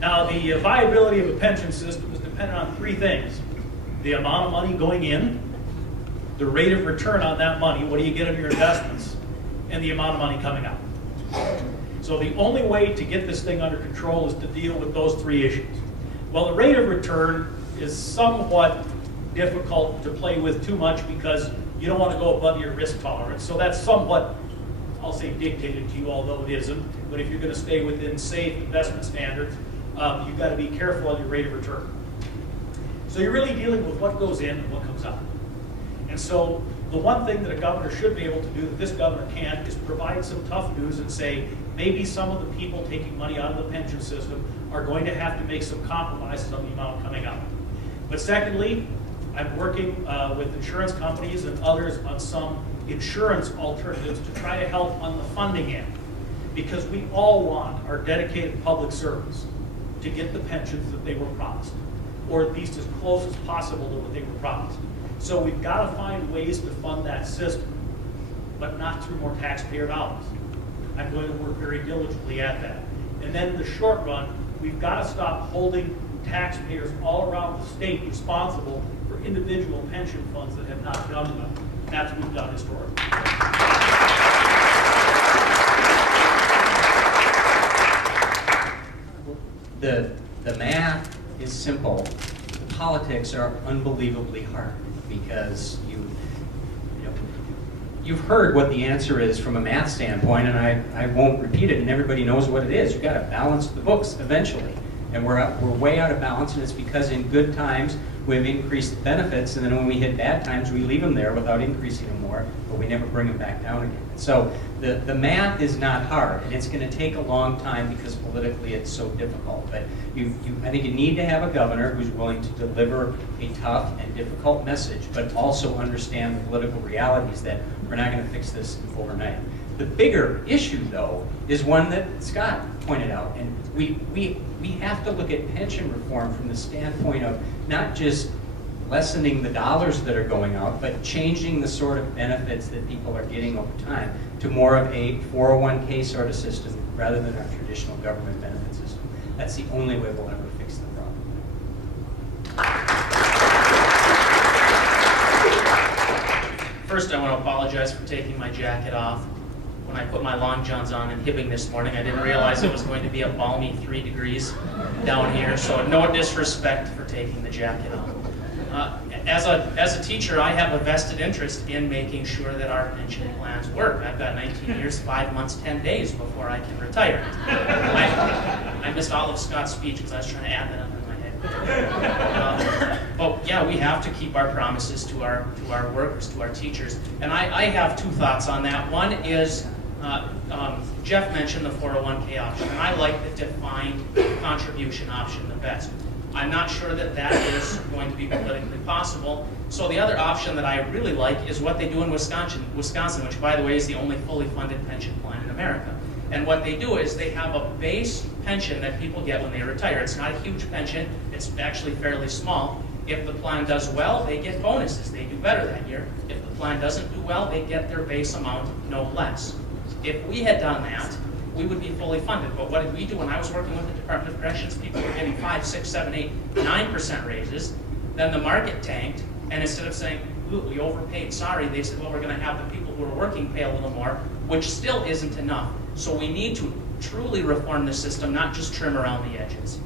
Now, the viability of a pension system is dependent on three things: the amount of money going in, the rate of return on that money, what do you get on your investments, and the amount of money coming out. So the only way to get this thing under control is to deal with those three issues. Well, the rate of return is somewhat difficult to play with too much because you don't want to go above your risk tolerance. So that's somewhat, I'll say, dictated to you, although it isn't. But if you're going to stay within safe investment standards, you've got to be careful on your rate of return. So you're really dealing with what goes in and what comes out. And so the one thing that a governor should be able to do that this governor can't is provide some tough news and say, maybe some of the people taking money out of the pension system are going to have to make some compromises on the amount coming out. But secondly, I'm working with insurance companies and others on some insurance alternatives to try to help on the funding end, because we all want our dedicated public servants to get the pensions that they were promised, or at least as close as possible to what they were promised. So we've got to find ways to fund that system, but not through more taxpayer dollars. I'm going to work very diligently at that. And then in the short run, we've got to stop holding taxpayers all around the state responsible for individual pension funds that have not done well. That's what we've done historically. The math is simple. The politics are unbelievably hard because you've heard what the answer is from a math standpoint, and I won't repeat it, and everybody knows what it is. You've got to balance the books eventually. And we're way out of balance, and it's because in good times we've increased the benefits, and then when we hit bad times we leave them there without increasing them more, but we never bring them back down again. So the math is not hard, and it's going to take a long time because politically it's so difficult. But I think you need to have a governor who's willing to deliver a tough and difficult message, but also understand the political realities that we're not going to fix this overnight. The bigger issue, though, is one that Scott pointed out, and we have to look at pension reform from the standpoint of not just lessening the dollars that are going out, but changing the sort of benefits that people are getting over time to more of a 401k sort of system rather than our traditional government benefit system. That's the only way we'll ever fix the problem. First, I want to apologize for taking my jacket off. When I put my long johns on in Hibbing this morning, I didn't realize it was going to be a balmy 3 degrees down here, so no disrespect for taking the jacket off. As a teacher, I have a vested interest in making sure that our pension plans work. I've got 19 years, 5 months, 10 days before I can retire. I missed all of Scott's speech because I was trying to add that up in my head. But yeah, we have to keep our promises to our workers, to our teachers. And I have two thoughts on that. One is, Jeff mentioned the 401k option, and I like the defined contribution option the best. I'm not sure that that is going to be politically possible. So the other option that I really like is what they do in Wisconsin, which, by the way, is the only fully funded pension plan in America. And what they do is they have a base pension that people get when they retire. It's not a huge pension. It's actually fairly small. If the plan does well, they get bonuses. They do better that year. If the plan doesn't do well, they get their base amount, no less. If we had done that, we would be fully funded. But what did we do when I was working with the Department of Corrections? People were getting 5, 6, 7, 8, 9% raises. Then the market tanked, and instead of saying, ooh, we overpaid, sorry, they said, well, we're going to have the people who are working pay a little more, which still isn't enough. So we need to truly reform the system, not just trim around the edges.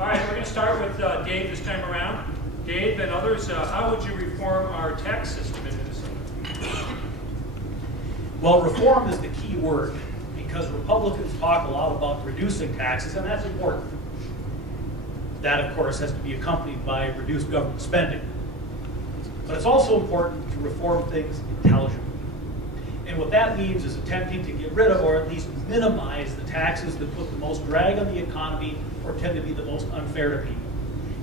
All right, we're going to start with Dave this time around. Dave and others, how would you reform our tax system in Minnesota? Well, reform is the key word, because Republicans talk a lot about reducing taxes, and that's important. That, of course, has to be accompanied by reduced government spending. But it's also important to reform things intelligently. And what that means is attempting to get rid of, or at least minimize, the taxes that put the most drag on the economy or tend to be the most unfair to people.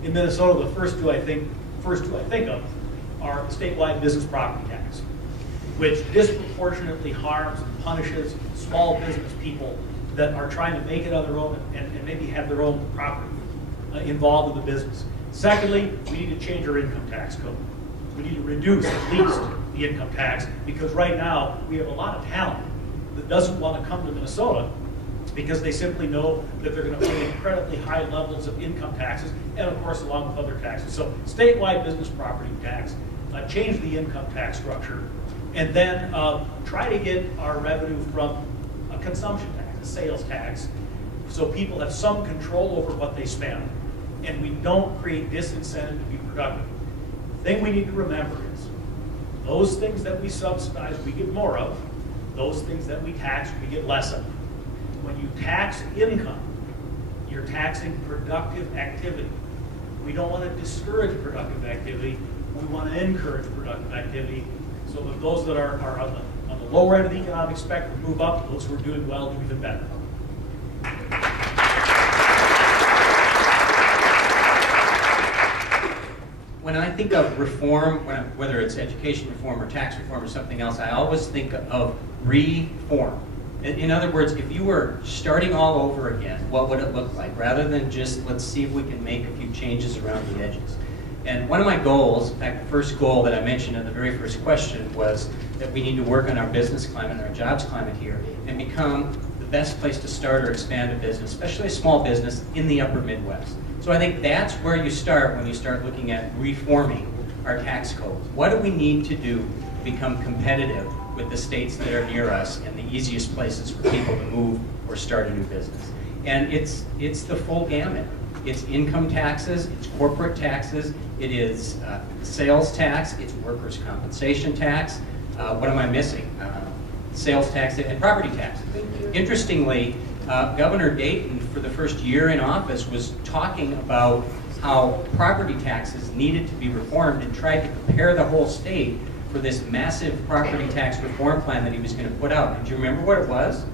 In Minnesota, the first two I think of are the statewide business property tax, which disproportionately harms and punishes small business people that are trying to make it on their own and maybe have their own property involved in the business. Secondly, we need to change our income tax code. We need to reduce at least the income tax, because right now we have a lot of talent that doesn't want to come to Minnesota because they simply know that they're going to pay incredibly high levels of income taxes, and of course along with other taxes. So statewide business property tax, change the income tax structure, and then try to get our revenue from a consumption tax, a sales tax, so people have some control over what they spend, and we don't create disincentive to be productive. The thing we need to remember is those things that we subsidize, we get more of. Those things that we tax, we get less of. When you tax income, you're taxing productive activity. We don't want to discourage productive activity. We want to encourage productive activity so that those that are on the lower end of the economic spectrum move up, those who are doing well do even better. When I think of reform, whether it's education reform or tax reform or something else, I always think of reform. In other words, if you were starting all over again, what would it look like? Rather than just, let's see if we can make a few changes around the edges. And one of my goals, in fact, the first goal that I mentioned in the very first question, was that we need to work on our business climate and our jobs climate here and become the best place to start or expand a business, especially a small business in the upper Midwest. So I think that's where you start when you start looking at reforming our tax codes. What do we need to do to become competitive with the states that are near us and the easiest places for people to move or start a new business? And it's the full gamut. It's income taxes, it's corporate taxes, it is sales tax, it's workers' compensation tax. What am I missing? Sales tax and property tax. Interestingly, Governor Dayton, for the first year in office, was talking about how property taxes needed to be reformed and tried to prepare the whole state for this massive property tax reform plan that he was going to put out. And do you remember what it was?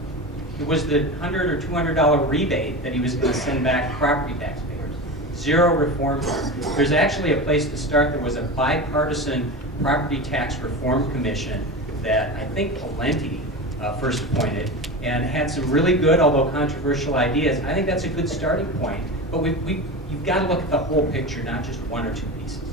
It was the $100 or $200 rebate that he was going to send back to property taxpayers. Zero reform. There's actually a place to start. There was a bipartisan property tax reform commission that I think Pawlenty first appointed, and had some really good, although controversial ideas. I think that's a good starting point. But you've got to look at the whole picture, not just one or two pieces.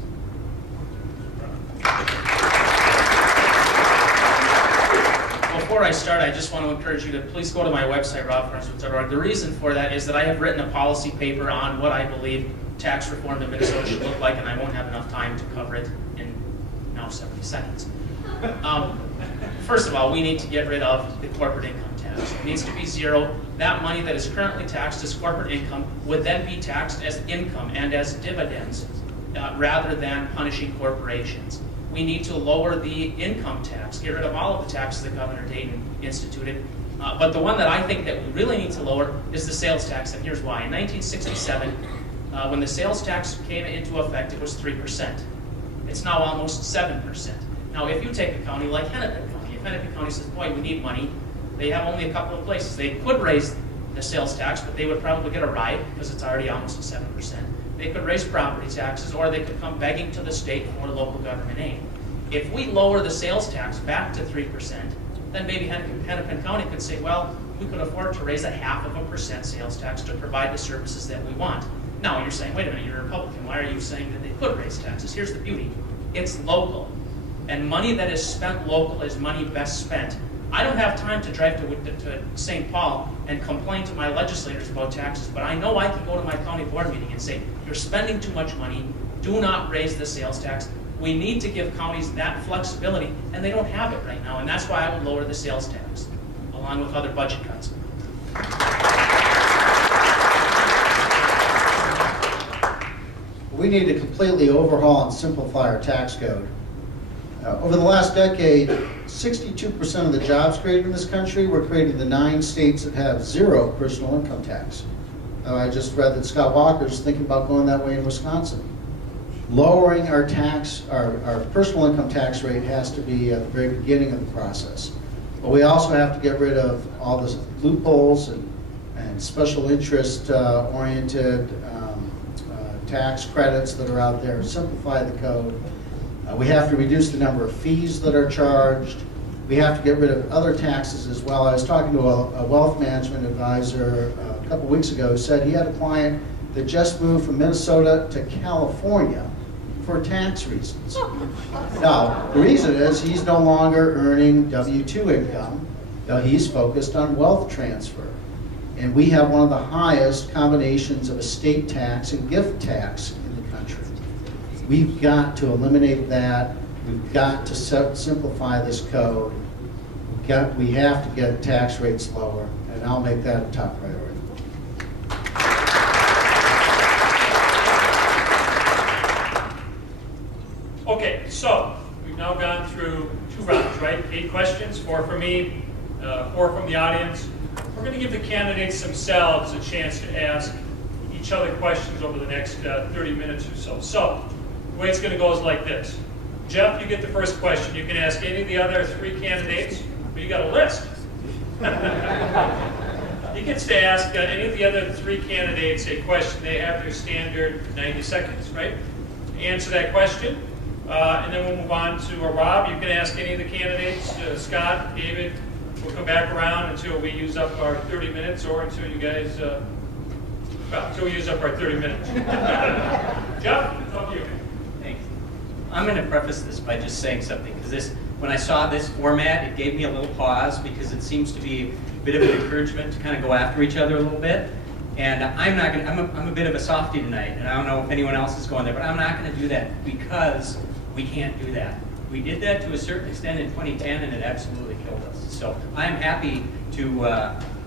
Before I start, I just want to encourage you to please go to my website, robfarnsworth.org. The reason for that is that I have written a policy paper on what I believe tax reform in Minnesota should look like, and I won't have enough time to cover it in now 70 seconds. First of all, we need to get rid of the corporate income tax. It needs to be zero. That money that is currently taxed as corporate income would then be taxed as income and as dividends rather than punishing corporations. We need to lower the income tax, get rid of all of the taxes that Governor Dayton instituted. But the one that I think that we really need to lower is the sales tax, and here's why. In 1967, when the sales tax came into effect, it was 3%. It's now almost 7%. Now, if you take a county like Hennepin County, if Hennepin County says, boy, we need money, they have only a couple of places. They could raise the sales tax, but they would probably get a ride because it's already almost 7%. They could raise property taxes, or they could come begging to the state for local government aid. If we lower the sales tax back to 3%, then maybe Hennepin County could say, well, we could afford to raise 0.5% sales tax to provide the services that we want. Now, you're saying, wait a minute, you're a Republican. Why are you saying that they could raise taxes? Here's the beauty. It's local. And money that is spent local is money best spent. I don't have time to drive to St. Paul and complain to my legislators about taxes, but I know I can go to my county board meeting and say, you're spending too much money, do not raise the sales tax. We need to give counties that flexibility, and they don't have it right now, and that's why I would lower the sales tax, along with other budget cuts. We need to completely overhaul and simplify our tax code. Over the last decade, 62% of the jobs created in this country were created in the 9 states that have zero personal income tax. I just read that Scott Walker's thinking about going that way in Wisconsin. Lowering our tax, our personal income tax rate has to be at the very beginning of the process. But we also have to get rid of all the loopholes and special interest oriented tax credits that are out there, simplify the code. We have to reduce the number of fees that are charged. We have to get rid of other taxes as well. I was talking to a wealth management advisor a couple weeks ago who said he had a client that just moved from Minnesota to California for tax reasons. Now, the reason is he's no longer earning W-2 income. Now, he's focused on wealth transfer. And we have one of the highest combinations of estate tax and gift tax in the country. We've got to eliminate that. We've got to simplify this code. We have to get tax rates lower, and I'll make that a top priority. Okay, so we've now gone through 2 rounds, right? 8 questions, 4 from me, 4 from the audience. We're going to give the candidates themselves a chance to ask each other questions over the next 30 minutes or so. So the way it's going to go is like this. Jeff, you get the first question. You can ask any of the other 3 candidates, but you got a list. He gets to ask any of the other 3 candidates a question. They have their standard 90 seconds, right? Answer that question. And then we'll move on to Rob. You can ask any of the candidates, Scott, David. We'll come back around until we use up our 30 minutes or until you guys, until we use up our 30 minutes. Jeff, it's up to you. Thanks. I'm going to preface this by just saying something, because when I saw this format, it gave me a little pause, because it seems to be a bit of an encouragement to kind of go after each other a little bit. And I'm not going to, I'm a bit of a softie tonight, and I don't know if anyone else is going there, but I'm not going to do that, because we can't do that. We did that to a certain extent in 2010, and it absolutely killed us. So I'm happy to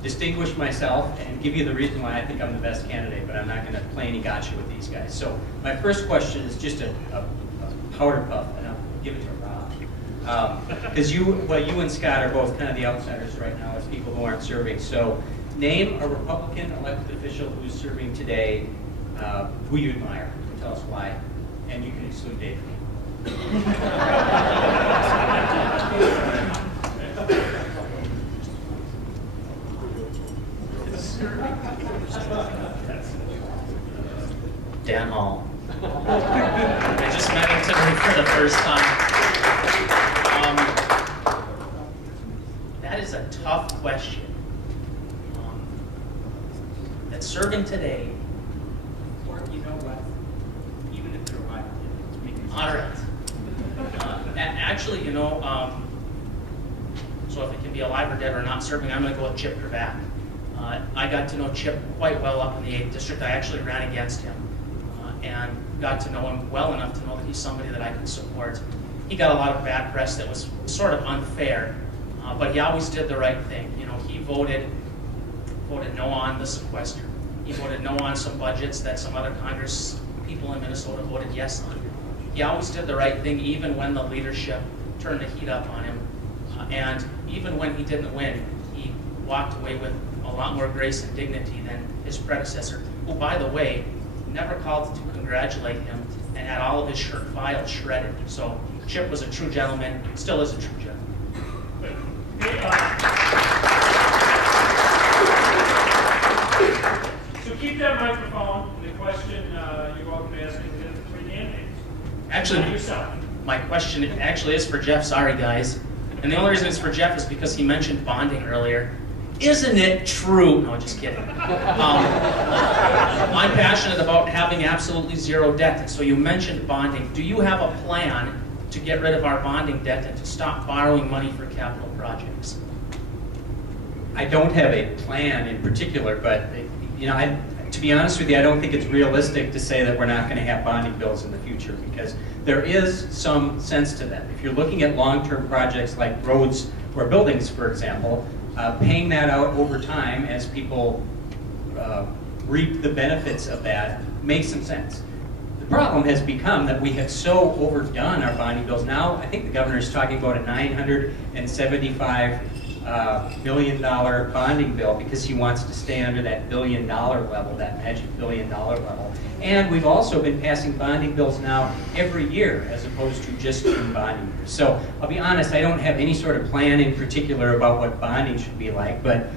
distinguish myself and give you the reason why I think I'm the best candidate, but I'm not going to play any gotcha with these guys. So my first question is just a powder puff, and I'll give it to Rob. Because you and Scott are both kind of the outsiders right now as people who aren't serving. So name a Republican elected official who's serving today who you admire. Tell us why. And you can exclude Dave. Dan Hall. I just met him today for the first time. That is a tough question. That's serving today, Or you know what? Even if they're alive, all right. Actually, so if it can be alive or dead or not serving, I'm going to go with Chip Gravatt. I got to know Chip quite well up in the 8th District. I actually ran against him and got to know him well enough to know that he's somebody that I can support. He got a lot of bad press that was sort of unfair, but he always did the right thing. He voted no on the sequester. He voted no on some budgets that some other Congress people in Minnesota voted yes on. He always did the right thing, even when the leadership turned the heat up on him. And even when he didn't win, he walked away with a lot more grace and dignity than his predecessor, who, by the way, never called to congratulate him and had all of his files shredded. So Chip was a true gentleman, still is a true gentleman. So keep that microphone. The question you're welcome to ask any of the 3 candidates. Actually, Not yourself. my question actually is for Jeff. Sorry, guys. And the only reason it's for Jeff is because he mentioned bonding earlier. Isn't it true? No, just kidding. I'm passionate about having absolutely zero debt. And so you mentioned bonding. Do you have a plan to get rid of our bonding debt and to stop borrowing money for capital projects? I don't have a plan in particular, but to be honest with you, I don't think it's realistic to say that we're not going to have bonding bills in the future, because there is some sense to that. If you're looking at long-term projects like roads or buildings, for example, paying that out over time as people reap the benefits of that makes some sense. The problem has become that we have so overdone our bonding bills. Now, I think the governor is talking about a $975 million bonding bill, because he wants to stay under that $1 billion level, that magic $1 billion level. And we've also been passing bonding bills now every year, as opposed to just in bonding years. So I'll be honest, I don't have any sort of plan in particular about what bonding should be like, but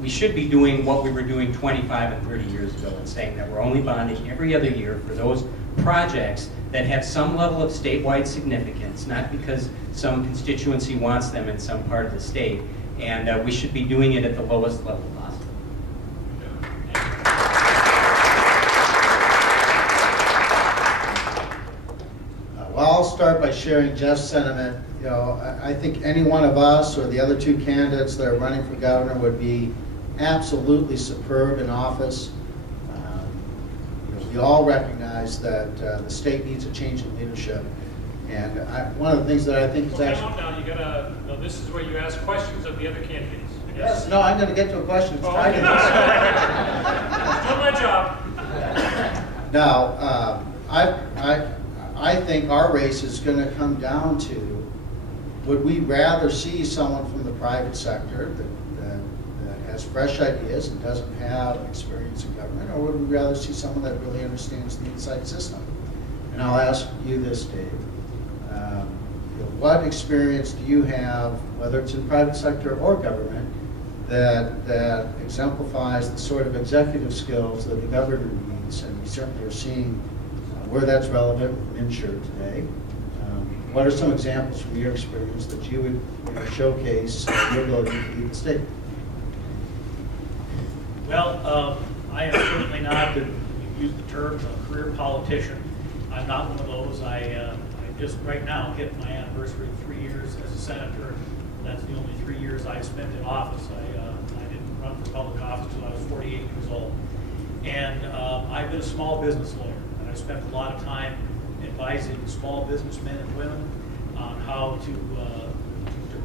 we should be doing what we were doing 25 and 30 years ago, and saying that we're only bonding every other year for those projects that have some level of statewide significance, not because some constituency wants them in some part of the state, and we should be doing it at the lowest level possible. Well, I'll start by sharing Jeff's sentiment. You know, I think any one of us or the other two candidates that are running for governor would be absolutely superb in office. You know, we all recognize that the state needs a change in leadership. And one of the things that I think is Well, actually... now you gotta, no, this is where you ask questions of the other candidates. Yes, no, I'm going to get to a question. It's Oh, tied okay. to this. Still my job. Now, I think our race is going to come down to, would we rather see someone from the private sector that has fresh ideas and doesn't have experience in government, or would we rather see someone that really understands the inside system? And I'll ask you this, Dave. What experience do you have, whether it's in private sector or government, that exemplifies the sort of executive skills that the governor needs? And we certainly are seeing where that's relevant with Insure today. What are some examples from your experience that you would showcase your ability to lead the state? Well, I am certainly not, you used the term, a career politician. I'm not one of those. I just right now hit my anniversary of 3 years as a senator. That's the only 3 years I spent in office. I didn't run for public office until I was 48 years old. And I've been a small business lawyer, and I've spent a lot of time advising small businessmen and women on how to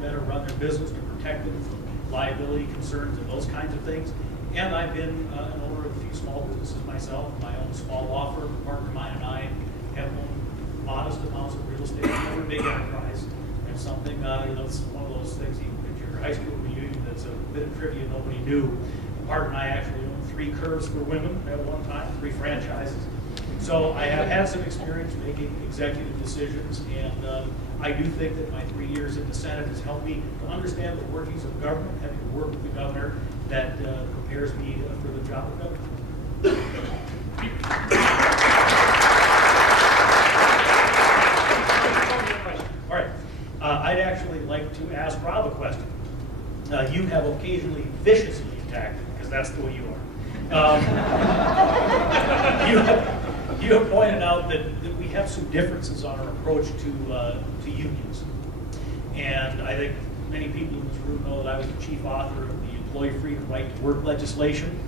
better run their business, to protect them from liability concerns and those kinds of things. And I've been an owner of a few small businesses myself. My own small law firm, a partner of mine and I have owned modest amounts of real estate, never a big enterprise. And something, it's one of those things, at your high school reunion, that's a bit of trivia nobody knew. A partner and I actually owned 3 curves for women at one time, 3 franchises. So I have had some experience making executive decisions, and I do think that my 3 years in the Senate has helped me to understand the workings of government, having to work with the governor that prepares me for the job of governor. All right, I'd actually like to ask Rob a question. You have occasionally viciously attacked me, because that's the way you are. You have pointed out that we have some differences on our approach to unions. And I think many people in this room know that I was the chief author of the Employee Freedom Right to Work legislation.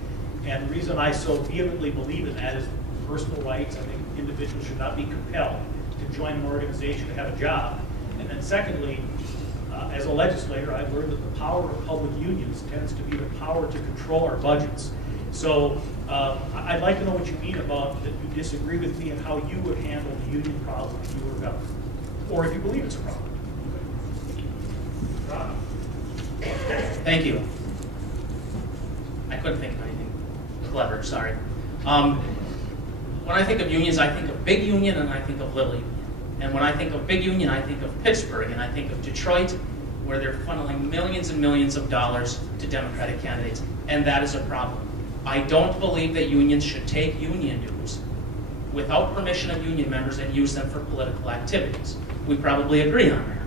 And the reason I so vehemently believe in that is personal rights. I think individuals should not be compelled to join an organization to have a job. And then secondly, as a legislator, I've learned that the power of public unions tends to be the power to control our budgets. So I'd like to know what you mean about that you disagree with me and how you would handle the union problem if you were governor, or if you believe it's a problem. Thank you. I couldn't think of anything clever, sorry. When I think of unions, I think of big union and I think of little union. And when I think of big union, I think of Pittsburgh and I think of Detroit, where they're funneling millions and millions of dollars to Democratic candidates. And that is a problem. I don't believe that unions should take union dues without permission of union members and use them for political activities. We probably agree on that.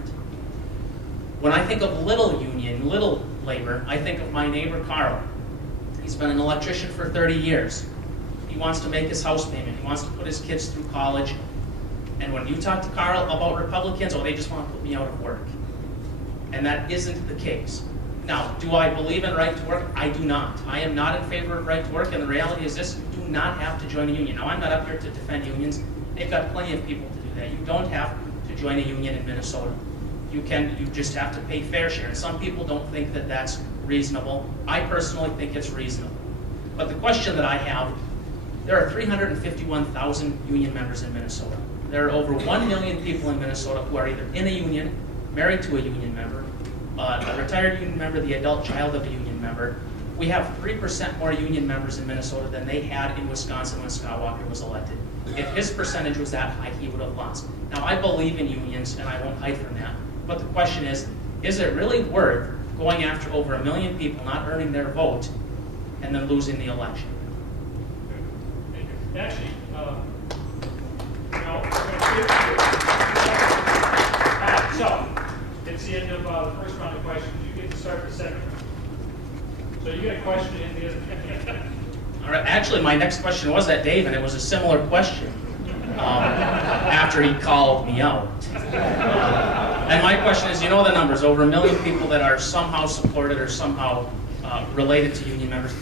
When I think of little union, little labor, I think of my neighbor Carl. He's been an electrician for 30 years. He wants to make his house payment. He wants to put his kids through college. And when you talk to Carl about Republicans, they just want to put me out of work. And that isn't the case. Now, do I believe in right to work? I do not. I am not in favor of right to work, and the reality is this: you do not have to join a union. Now, I'm not up here to defend unions. They've got plenty of people to do that. You don't have to join a union in Minnesota. You just have to pay fair share. And some people don't think that that's reasonable. I personally think it's reasonable. But the question that I have, there are 351,000 union members in Minnesota. There are over 1 million people in Minnesota who are either in a union, married to a union member, a retired union member, the adult child of a union member. We have 3% more union members in Minnesota than they had in Wisconsin when Scott Walker was elected. If his percentage was that high, he would have lost. Now, I believe in unions, and I won't hide from that. But the question is it really worth going after over 1 million people not earning their vote and then losing the election? Actually, So, it's the end of the first round of questions. You get to start the second round. So you get a question in the other. All right, actually, my next question was at Dave, and it was a similar question after he called me out. And my question is, you know the numbers, over 1 million people that are somehow supported or somehow related to union members.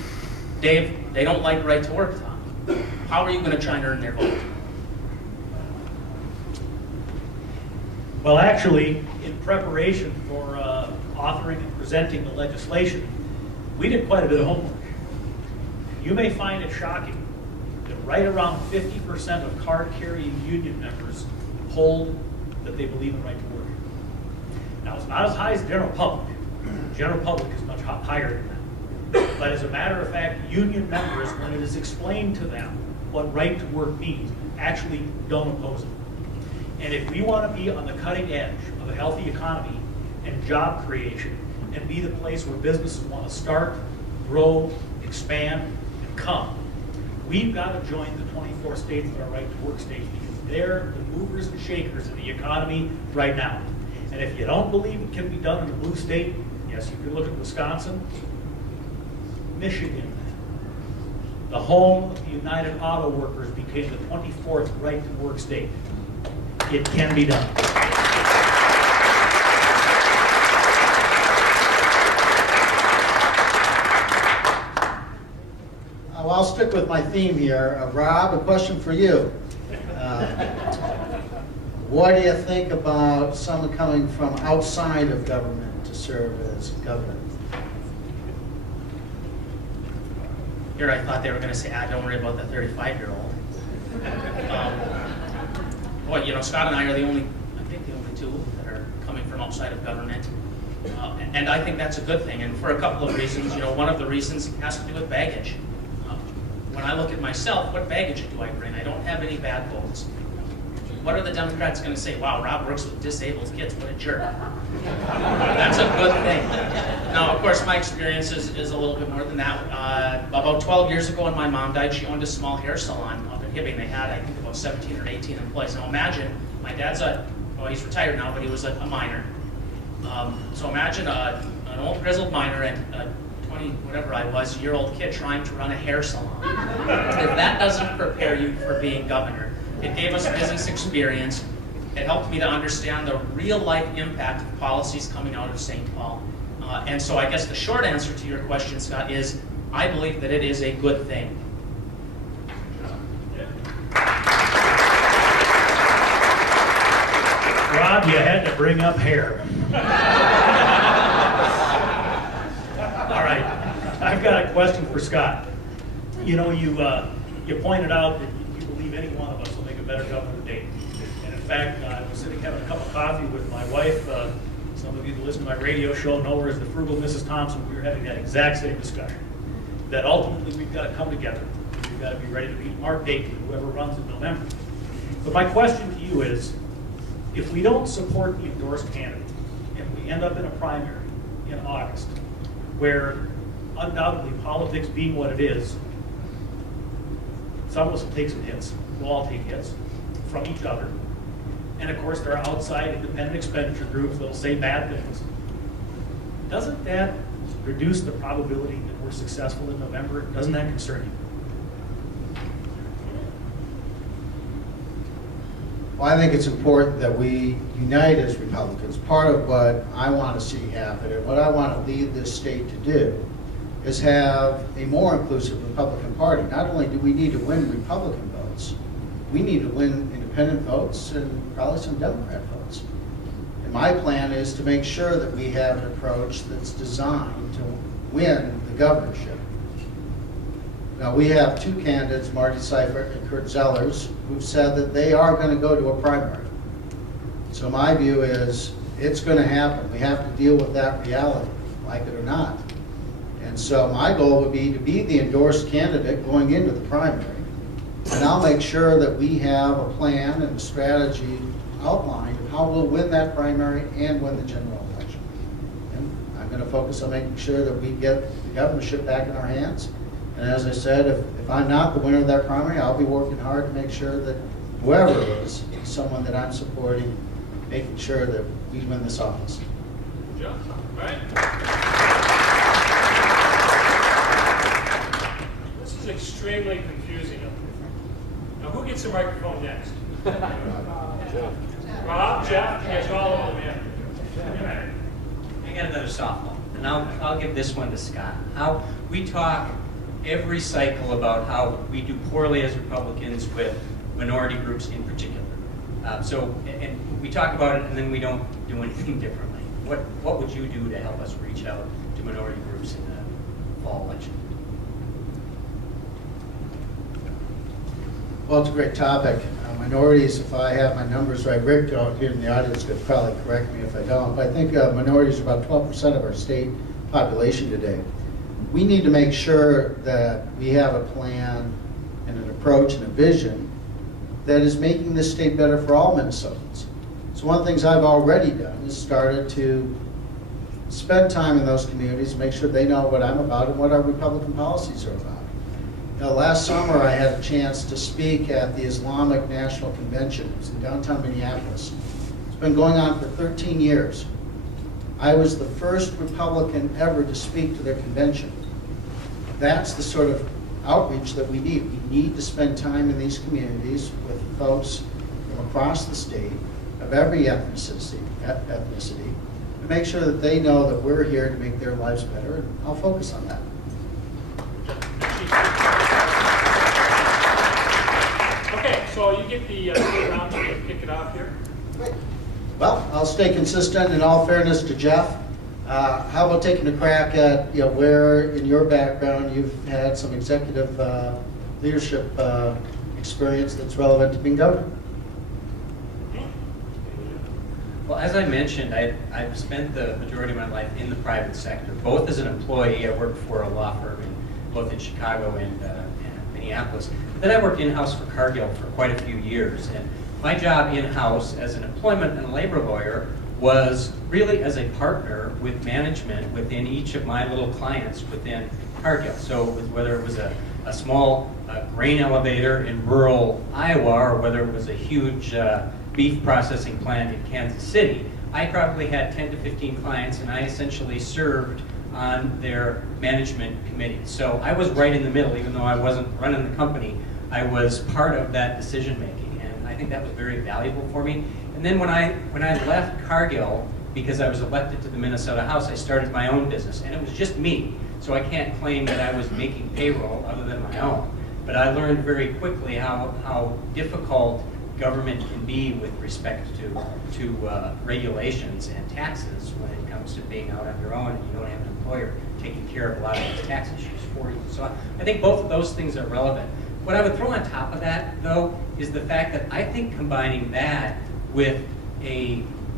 Dave, they don't like right to work time. How are you going to try and earn their vote? Well, actually, in preparation for authoring and presenting the legislation, we did quite a bit of homework. You may find it shocking that right around 50% of card-carrying union members hold that they believe in right to work. Now, it's not as high as the general public. The general public is much higher than that. But as a matter of fact, union members, when it is explained to them what right to work means, actually don't oppose it. And if we want to be on the cutting edge of a healthy economy and job creation and be the place where businesses want to start, grow, expand, and come, we've got to join the 24 states that are right to work states because they're the movers and shakers of the economy right now. And if you don't believe it can be done in a blue state, yes, you can look at Wisconsin, Michigan. The home of the United Auto Workers became the 24th right to work state. It can be done. Well, I'll stick with my theme here. Rob, a question for you. What do you think about someone coming from outside of government to serve as governor? Here, I thought they were going to say, don't worry about the 35-year-old. Boy, you know, Scott and I are the only two that are coming from outside of government. And I think that's a good thing, and for a couple of reasons. You know, one of the reasons has to do with baggage. When I look at myself, what baggage do I bring? I don't have any bad votes. What are the Democrats going to say? Wow, Rob works with disabled kids. What a jerk. That's a good thing. Now, of course, my experience is a little bit more than that. About 12 years ago when my mom died, she owned a small hair salon up in Hibbing. They had, I think, about 17 or 18 employees. Now imagine, my dad's he's retired now, but he was a miner. So imagine an old grizzled miner and a 20, whatever I was, year-old kid trying to run a hair salon. If that doesn't prepare you for being governor, it gave us business experience. It helped me to understand the real-life impact of policies coming out of St. Paul. And so I guess the short answer to your question, Scott, is I believe that it is a good thing. Rob, you had to bring up hair. All right, I've got a question for Scott. You know, you pointed out that you believe any one of us will make a better governor today. And in fact, I was sitting having a cup of coffee with my wife. Some of you that listen to my radio show know her as the frugal Mrs. Thompson. We were having that exact same discussion. That ultimately we've got to come together. We've got to be ready to beat Mark Dayton, whoever runs in November. But my question to you is, if we don't support the endorsed candidate, and we end up in a primary in August, where undoubtedly politics being what it is, some of us will take some hits, we'll all take hits from each other. And of course, there are outside independent expenditure groups that'll say bad things. Doesn't that reduce the probability that we're successful in November? Doesn't that concern you? Well, I think it's important that we unite as Republicans. Part of what I want to see happen and what I want to lead this state to do is have a more inclusive Republican Party. Not only do we need to win Republican votes, we need to win independent votes and probably some Democrat votes. And my plan is to make sure that we have an approach that's designed to win the governorship. Now, we have two candidates, Marty Seifert and Kurt Zellers, who've said that they are going to go to a primary. So my view is it's going to happen. We have to deal with that reality, like it or not. And so my goal would be to be the endorsed candidate going into the primary. And I'll make sure that we have a plan and a strategy outlined of how we'll win that primary and win the general election. And I'm going to focus on making sure that we get the governorship back in our hands. And as I said, if I'm not the winner of that primary, I'll be working hard to make sure that whoever it is He's someone that I'm supporting, making sure that we win this office. Good job. All right. This is extremely confusing up here. Now, who gets the microphone next? Rob, Jeff, you guys all over the man. I got another softball, and I'll give this one to Scott. How we talk every cycle about how we do poorly as Republicans with minority groups in particular. And we talk about it, and then we don't do anything differently. What would you do to help us reach out to minority groups in the fall election? Well, it's a great topic. Minorities, if I have my numbers right, Rick out here in the audience could probably correct me if I don't, but I think minorities are about 12% of our state population today. We need to make sure that we have a plan and an approach and a vision that is making this state better for all Minnesotans. So one of the things I've already done is started to spend time in those communities, make sure they know what I'm about and what our Republican policies are about. Last summer, I had a chance to speak at the Islamic National Convention. It was in downtown Minneapolis. It's been going on for 13 years. I was the first Republican ever to speak to their convention. That's the sort of outreach that we need. We need to spend time in these communities with folks from across the state of every ethnicity, to make sure that they know that we're here to make their lives better, and I'll focus on that. Okay, so you get the round to kick it off here. Well, I'll stay consistent in all fairness to Jeff. How about taking a crack at where in your background you've had some executive leadership experience that's relevant to being governor? Well, as I mentioned, I've spent the majority of my life in the private sector, both as an employee. I worked for a law firm both in Chicago and Minneapolis. Then I worked in-house for Cargill for quite a few years. And my job in-house as an employment and labor lawyer was really as a partner with management within each of my little clients within Cargill. So whether it was a small grain elevator in rural Iowa or whether it was a huge beef processing plant in Kansas City, I probably had 10 to 15 clients, and I essentially served on their management committee. So I was right in the middle. Even though I wasn't running the company, I was part of that decision making, and I think that was very valuable for me. And then when I left Cargill, because I was elected to the Minnesota House, I started my own business, and it was just me. So I can't claim that I was making payroll other than my own. But I learned very quickly how difficult government can be with respect to regulations and taxes when it comes to being out on your own and you don't have an employer taking care of a lot of these tax issues for you. So I think both of those things are relevant. What I would throw on top of that, though, is the fact that I think combining that with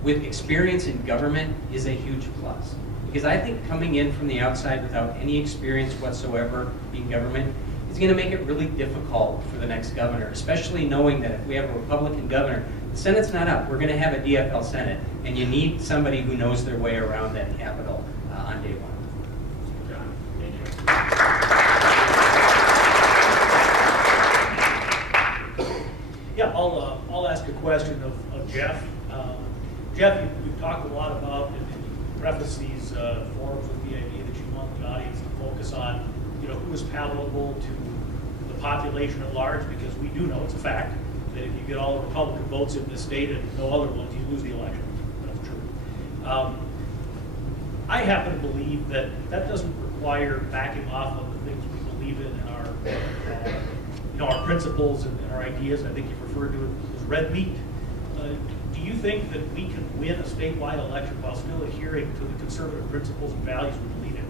experience in government is a huge plus. Because I think coming in from the outside without any experience whatsoever in government is going to make it really difficult for the next governor, especially knowing that if we have a Republican governor, the Senate's not up. We're going to have a DFL Senate, and you need somebody who knows their way around that Capitol on day one. John, thank you. Yeah, I'll ask a question of Jeff. Jeff, you've talked a lot about, and you preface these forums with the idea that you want the audience to focus on, who is palatable to the population at large, because we do know, it's a fact, that if you get all the Republican votes in this state and no other ones, you lose the election. That's true. I happen to believe that doesn't require backing off of the things we believe in our principles and our ideas. I think you've referred to it as red meat. Do you think that we can win a statewide election while still adhering to the conservative principles and values we believe in?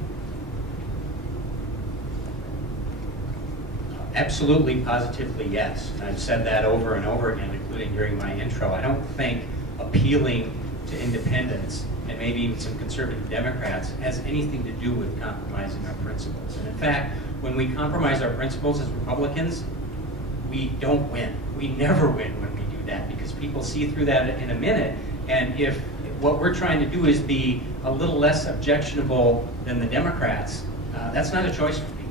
Absolutely, positively, yes. And I've said that over and over again, including during my intro. I don't think appealing to independents and maybe even some conservative Democrats has anything to do with compromising our principles. And in fact, when we compromise our principles as Republicans, we don't win. We never win when we do that, because people see through that in a minute. And if what we're trying to do is be a little less objectionable than the Democrats, that's not a choice for me.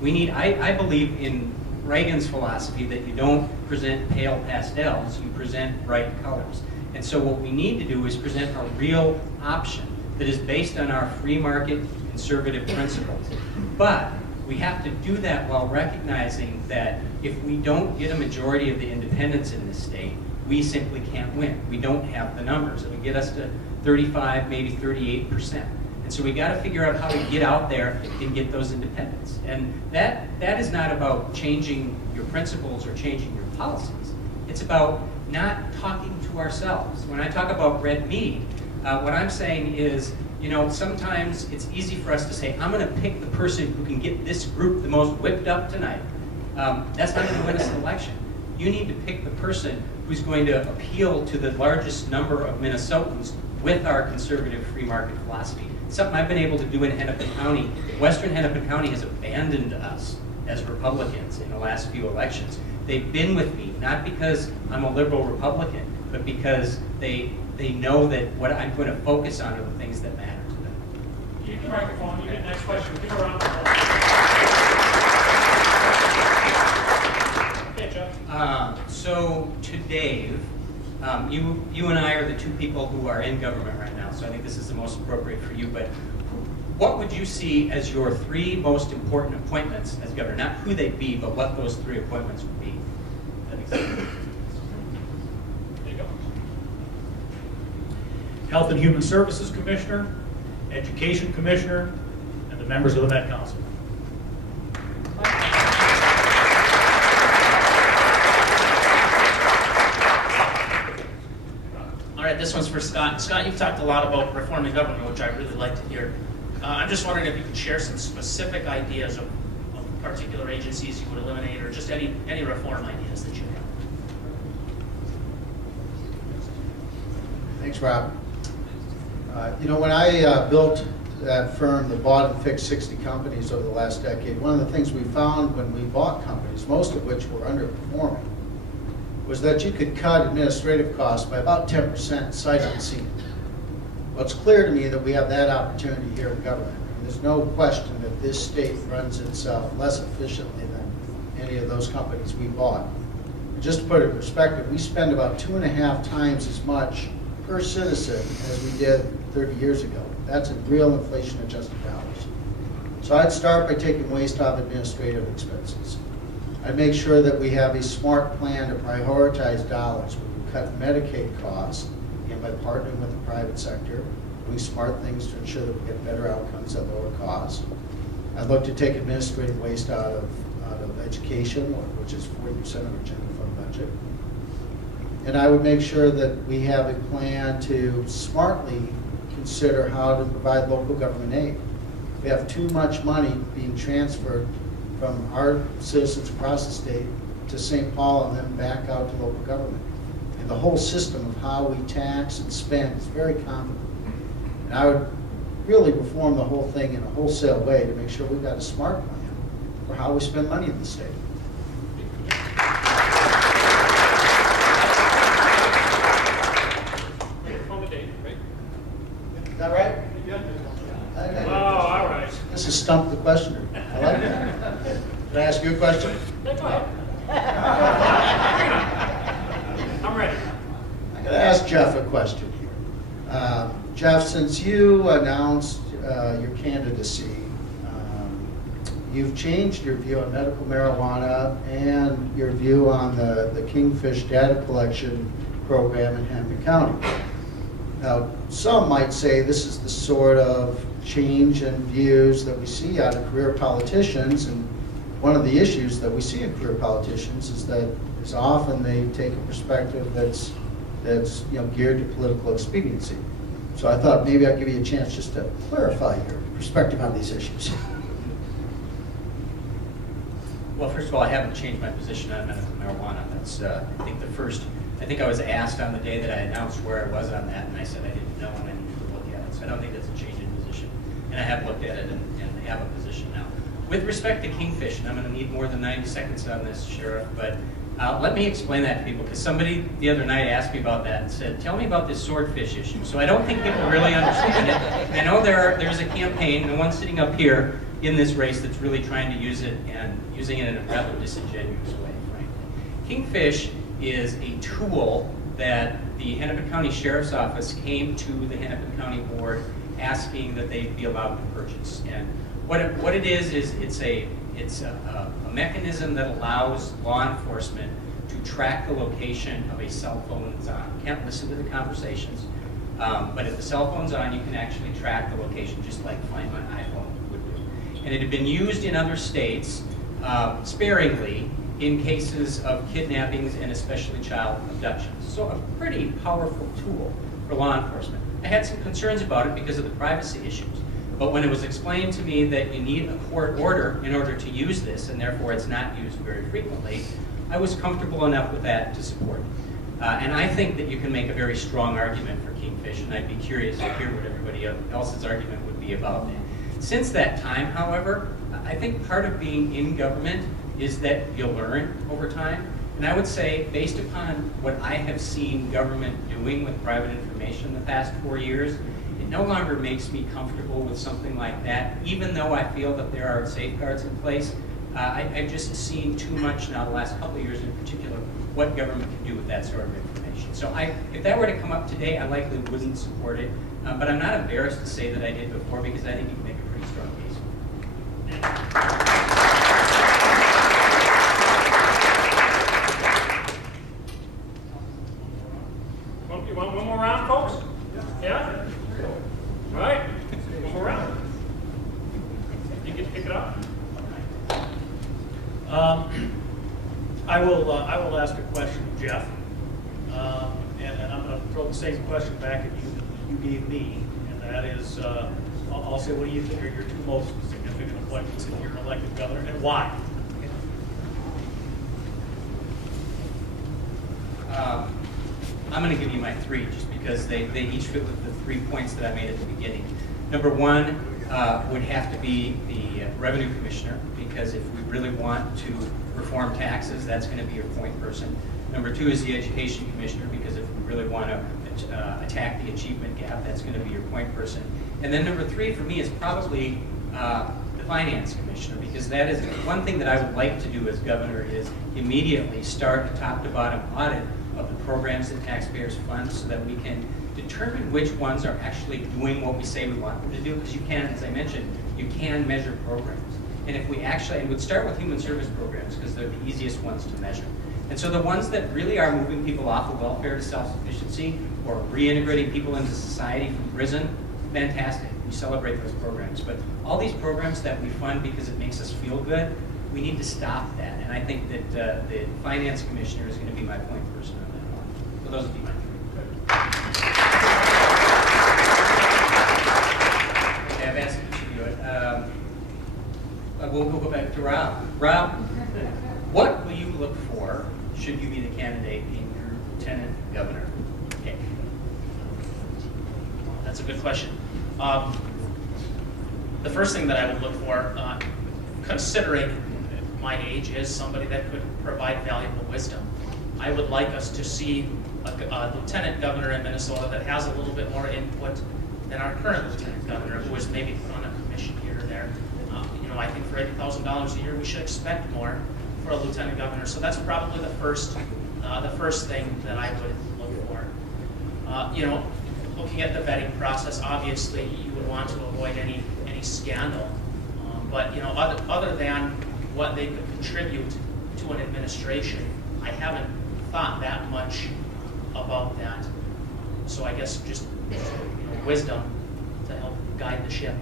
We need, I believe in Reagan's philosophy that you don't present pale pastels, you present bright colors. And so what we need to do is present a real option that is based on our free market conservative principles. But we have to do that while recognizing that if we don't get a majority of the independents in this state, we simply can't win. We don't have the numbers. It would get us to 35, maybe 38%. And so we got to figure out how to get out there and get those independents. And that is not about changing your principles or changing your policies. It's about not talking to ourselves. When I talk about red meat, what I'm saying is, sometimes it's easy for us to say, I'm going to pick the person who can get this group the most whipped up tonight. That's not going to win us an election. You need to pick the person who's going to appeal to the largest number of Minnesotans with our conservative free market philosophy. Something I've been able to do in Hennepin County. Western Hennepin County has abandoned us as Republicans in the last few elections. They've been with me, not because I'm a liberal Republican, but because they know that what I'm going to focus on are the things that matter to them. You get the microphone, you get the next question. Give her a round of applause. Okay, Jeff. So to Dave, you and I are the two people who are in government right now, so I think this is the most appropriate for you, but what would you see as your three most important appointments as governor? Not who they'd be, but what those three appointments would be. That makes sense. There you go. Health and Human Services Commissioner, Education Commissioner, and the members of the Met Council. All right, this one's for Scott. Scott, you've talked a lot about reforming government, which I really like to hear. I'm just wondering if you could share some specific ideas of particular agencies you would eliminate, or just any reform ideas that you have. Thanks, Rob. When I built that firm that bought and fixed 60 companies over the last decade, one of the things we found when we bought companies, most of which were underperforming, was that you could cut administrative costs by about 10% sight unseen. Well, it's clear to me that we have that opportunity here in government. There's no question that this state runs itself less efficiently than any of those companies we bought. And just to put it in perspective, we spend about 2.5 times as much per citizen as we did 30 years ago. That's in real inflation-adjusted dollars. So I'd start by taking waste off administrative expenses. I'd make sure that we have a smart plan to prioritize dollars. We can cut Medicaid costs, and by partnering with the private sector, doing smart things to ensure that we get better outcomes at lower costs. I'd look to take administrative waste out of education, which is 40% of our general fund budget. And I would make sure that we have a plan to smartly consider how to provide local government aid. We have too much money being transferred from our citizens across the state to St. Paul and then back out to local government. And the whole system of how we tax and spend is very complicated. And I would really reform the whole thing in a wholesale way to make sure we've got a smart plan for how we spend money in the state. On the date, right? Is that right? Oh, all right. This is stump the questioner. I like that. Can I ask you a question? Go ahead. I'm ready. I'm going to ask Jeff a question here. Jeff, since you announced your candidacy, you've changed your view on medical marijuana and your view on the Kingfish data collection program in Hennepin County. Now, some might say this is the sort of change in views that we see out of career politicians, and one of the issues that we see in career politicians is that is often they take a perspective that's geared to political expediency. So I thought maybe I'd give you a chance just to clarify your perspective on these issues. Well, first of all, I haven't changed my position on medical marijuana. That's, I think I was asked on the day that I announced where I was on that, and I said I didn't know and I needed to look at it. So I don't think that's a change in position. And I have looked at it and have a position now. With respect to Kingfish, and I'm going to need more than 90 seconds on this, Sheriff, but let me explain that to people, because somebody the other night asked me about that and said, tell me about this swordfish issue. So I don't think people really understand it. I know there's a campaign, the one sitting up here, in this race that's really trying to use it and using it in a rather disingenuous way, frankly. Kingfish is a tool that the Hennepin County Sheriff's Office came to the Hennepin County Board asking that they be allowed to purchase. And what it is it's a mechanism that allows law enforcement to track the location of a cell phone that's on. You can't listen to the conversations, but if the cell phone's on, you can actually track the location just like Find My iPhone would do. And it had been used in other states sparingly in cases of kidnappings and especially child abductions. So a pretty powerful tool for law enforcement. I had some concerns about it because of the privacy issues. But when it was explained to me that you need a court order in order to use this, and therefore it's not used very frequently, I was comfortable enough with that to support it. And I think that you can make a very strong argument for Kingfish, and I'd be curious to hear what everybody else's argument would be about that. Since that time, however, I think part of being in government is that you learn over time. And I would say, based upon what I have seen government doing with private information the past 4 years, it no longer makes me comfortable with something like that, even though I feel that there are safeguards in place. I've just seen too much now, the last couple of years in particular, what government can do with that sort of information. So if that were to come up today, I likely wouldn't support it. But I'm not embarrassed to say that I did before, because I think you can make a pretty strong case for it. You want one more round, folks? Yeah? All right, one more round. You get to pick it up. I will ask a question of Jeff, and I'm going to throw the same question back at you that you gave me, and that is, I'll say, what do you think are your two most significant appointments if you're elected governor, and why? I'm going to give you my three, just because they each fit with the 3 points that I made at the beginning. Number one would have to be the revenue commissioner, because if we really want to reform taxes, that's going to be your point person. Number two is the education commissioner, because if we really want to attack the achievement gap, that's going to be your point person. And then number three for me is probably the finance commissioner, because that is one thing that I would like to do as governor, is immediately start a top to bottom audit of the programs that taxpayers fund, so that we can determine which ones are actually doing what we say we want them to do, because you can, as I mentioned, you can measure programs. And if we actually, and we'd start with human service programs, because they're the easiest ones to measure. And so the ones that really are moving people off of welfare to self-sufficiency, or reintegrating people into society from prison, fantastic. We celebrate those programs. But all these programs that we fund because it makes us feel good, we need to stop that. And I think that the finance commissioner is going to be my point person on that one. So those would be my three. Okay, I've asked you to do it. We'll go back to Rob. Rob, what will you look for should you be the candidate in your lieutenant governor pick? That's a good question. The first thing that I would look for, considering my age, is somebody that could provide valuable wisdom. I would like us to see a lieutenant governor in Minnesota that has a little bit more input than our current lieutenant governor, who is maybe put on a commission here or there. I think for $80,000 a year, we should expect more for a lieutenant governor. So that's probably the first thing that I would look for. Looking at the vetting process, obviously you would want to avoid any scandal. But other than what they could contribute to an administration, I haven't thought that much about that. So I guess just wisdom to help guide the ship.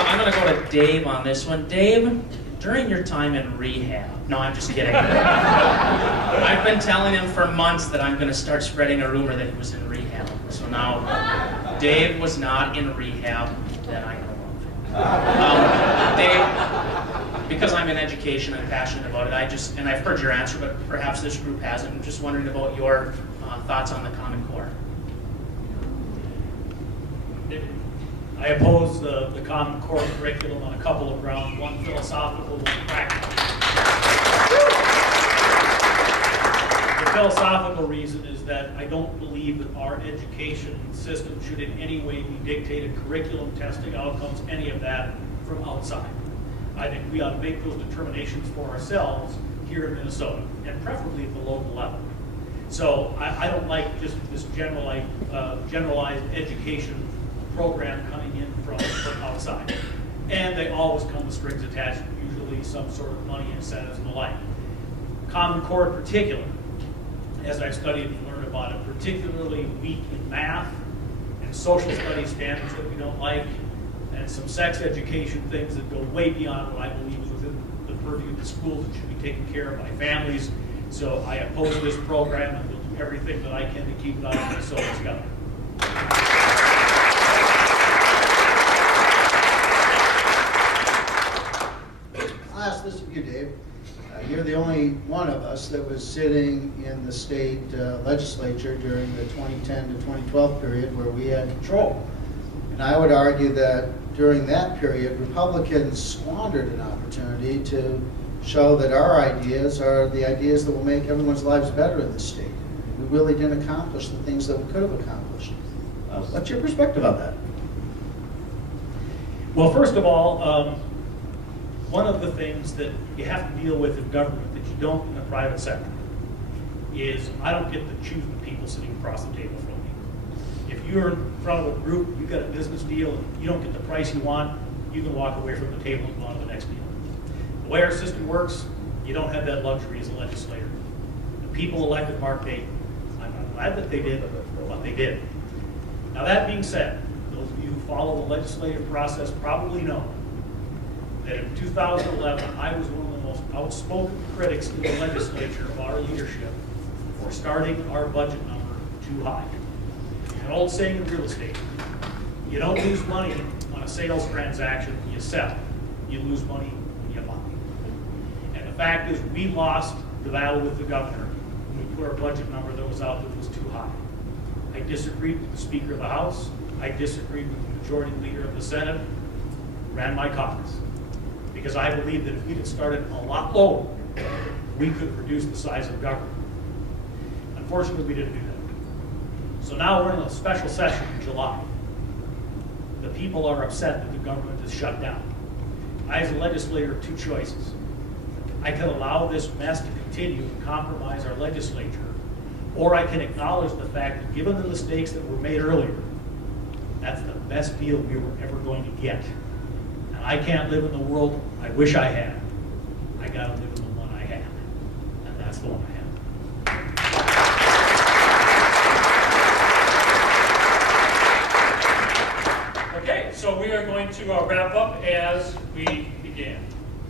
I'm going to go to Dave on this one. Dave, during your time in rehab, no, I'm just kidding. I've been telling him for months that I'm going to start spreading a rumor that he was in rehab. So now, Dave was not in rehab that I know of. Dave, because I'm in education, I'm passionate about it. And I've heard your answer, but perhaps this group hasn't. I'm just wondering about your thoughts on the Common Core. I oppose the Common Core curriculum on a couple of grounds, one philosophical, one practical. philosophical reason is that I don't believe that our education system should in any way be dictated, curriculum, testing, outcomes, any of that from outside. I think we ought to make those determinations for ourselves here in Minnesota, and preferably at the local level. So I don't like just this generalized education program coming in from outside. And they always come with strings attached, usually some sort of money, incentives, and the like. Common Core in particular, as I've studied and learned about it, particularly weak in math and social studies standards that we don't like, and some sex education things that go way beyond what I believe is within the purview of the schools that should be taken care of by families. So I oppose this program and will do everything that I can to keep it out of Minnesota's government. I'll ask this of you, Dave. You're the only one of us that was sitting in the state legislature during the 2010 to 2012 period where we had control. And I would argue that during that period, Republicans squandered an opportunity to show that our ideas are the ideas that will make everyone's lives better in the state. We really didn't accomplish the things that we could have accomplished. What's your perspective on that? Well, first of all, one of the things that you have to deal with in government that you don't in the private sector is I don't get to choose the people sitting across the table from me. If you're in front of a group, you've got a business deal, and you don't get the price you want, you can walk away from the table and go on to the next deal. The way our system works, you don't have that luxury as a legislator. The people elected Mark Dayton. I'm not glad that they did what they did. Now that being said, those of you who follow the legislative process probably know that in 2011, I was one of the most outspoken critics in the legislature of our leadership for starting our budget number too high. An old saying in real estate, you don't lose money on a sales transaction when you sell. You lose money when you buy. And the fact is, we lost the battle with the governor when we put our budget number that was out that was too high. I disagreed with the Speaker of the House. I disagreed with the Majority Leader of the Senate. Ran my caucus. Because I believe that if we'd have started a lot lower, we could have reduced the size of government. Unfortunately, we didn't do that. So now we're in a special session in July. The people are upset that the government is shut down. I, as a legislator, have two choices. I can allow this mess to continue and compromise our legislature, or I can acknowledge the fact that given the mistakes that were made earlier, that's the best deal we were ever going to get. And I can't live in the world I wish I had. I gotta live in the one I had. And that's the one I have. Okay, so we are going to wrap up as we began.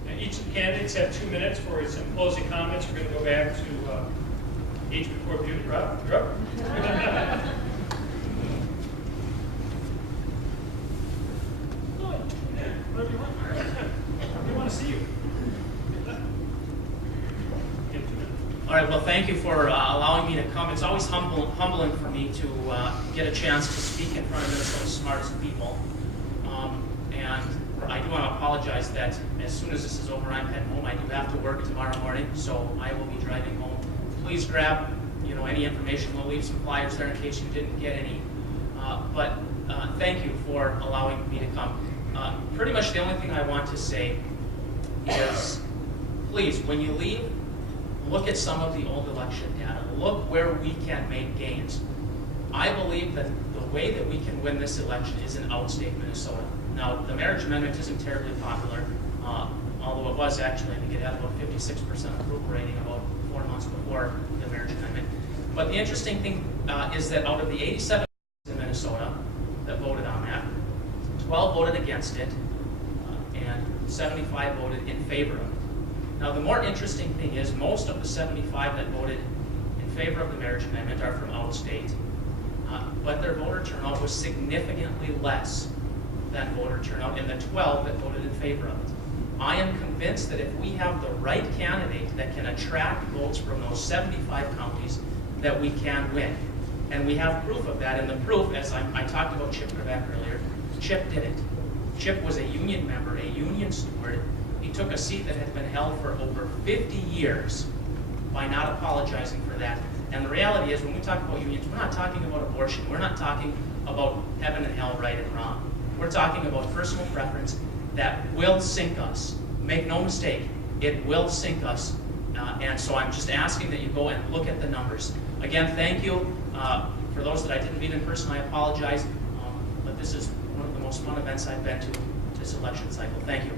Now, each of the candidates have 2 minutes for some closing comments. We're going to go back to each before we do. Rob, you're up. We want to see you. All right, well, thank you for allowing me to come. It's always humbling for me to get a chance to speak in front of Minnesota's smartest people. And I do want to apologize that as soon as this is over, I'm heading home. I do have to work tomorrow morning, so I will be driving home. Please grab, any information. We'll leave some flyers there in case you didn't get any. But thank you for allowing me to come. Pretty much the only thing I want to say is, please, when you leave, look at some of the old election data. Look where we can make gains. I believe that the way that we can win this election is in outstate Minnesota. Now, the marriage amendment isn't terribly popular, although it was actually, I think it had about 56% approval rating about 4 months before the marriage amendment. But the interesting thing is that out of the 87 in Minnesota that voted on that, 12 voted against it, and 75 voted in favor of it. Now, the more interesting thing is most of the 75 that voted in favor of the marriage amendment are from out of state, but their voter turnout was significantly less than voter turnout in the 12 that voted in favor of it. I am convinced that if we have the right candidate that can attract votes from those 75 counties, that we can win. And we have proof of that, and the proof, as I talked about Chip Krivak earlier, Chip did it. Chip was a union member, a union steward. He took a seat that had been held for over 50 years by not apologizing for that And the reality is, when we talk about unions, we're not talking about abortion. We're not talking about heaven and hell, right and wrong. We're talking about personal preference that will sink us. Make no mistake, it will sink us. And so I'm just asking that you go and look at the numbers. Again, thank you. For those that I didn't meet in person, I apologize. But this is one of the most fun events I've been to this election cycle. Thank you.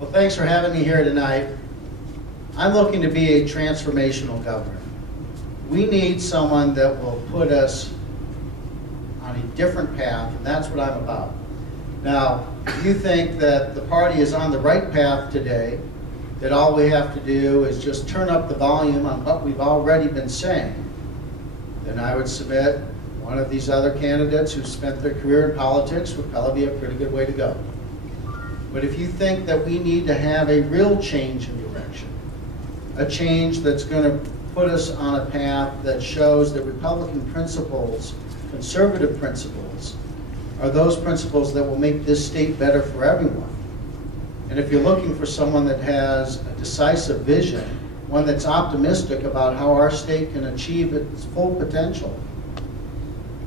Well, thanks for having me here tonight. I'm looking to be a transformational governor. We need someone that will put us on a different path, and that's what I'm about. Now, if you think that the party is on the right path today, that all we have to do is just turn up the volume on what we've already been saying, then I would submit one of these other candidates who spent their career in politics would probably be a pretty good way to go. But if you think that we need to have a real change in direction, a change that's going to put us on a path that shows that Republican principles, conservative principles, are those principles that will make this state better for everyone. And if you're looking for someone that has a decisive vision, one that's optimistic about how our state can achieve its full potential,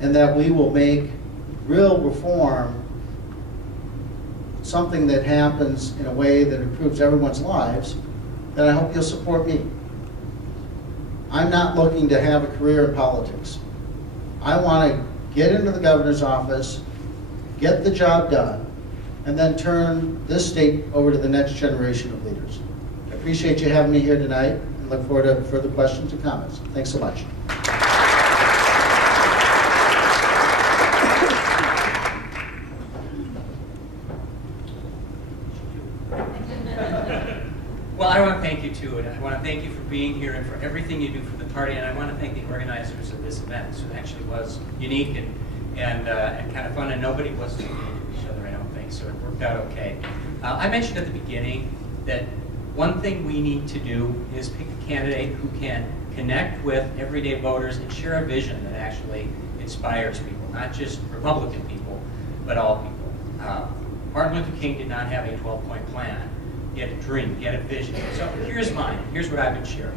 and that we will make real reform something that happens in a way that improves everyone's lives, then I hope you'll support me. I'm not looking to have a career in politics. I want to get into the governor's office, get the job done, and then turn this state over to the next generation of leaders. I appreciate you having me here tonight and look forward to further questions and comments. Thanks so much. Well, I want to thank you too, and I want to thank you for being here and for everything you do for the party, and I want to thank the organizers of this event. So it actually was unique and kind of fun, and nobody was too mean to each other, I don't think, so it worked out okay. I mentioned at the beginning that one thing we need to do is pick a candidate who can connect with everyday voters and share a vision that actually inspires people, not just Republican people, but all people. Martin Luther King did not have a 12-point plan. He had a dream, he had a vision. So here's mine, here's what I've been sharing.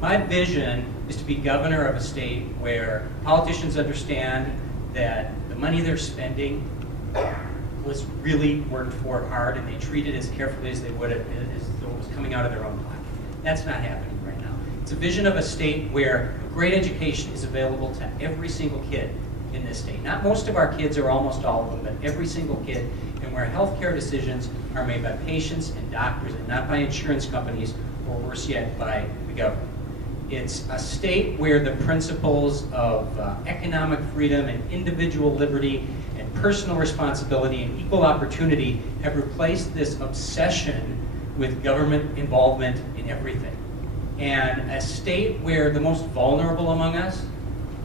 My vision is to be governor of a state where politicians understand that the money they're spending was really worked for hard, and they treat it as carefully as they would as though it was coming out of their own pocket. That's not happening right now. It's a vision of a state where a great education is available to every single kid in this state. Not most of our kids or almost all of them, but every single kid, and where healthcare decisions are made by patients and doctors and not by insurance companies, or worse yet, by the government. It's a state where the principles of economic freedom and individual liberty and personal responsibility and equal opportunity have replaced this obsession with government involvement in everything. And a state where the most vulnerable among us,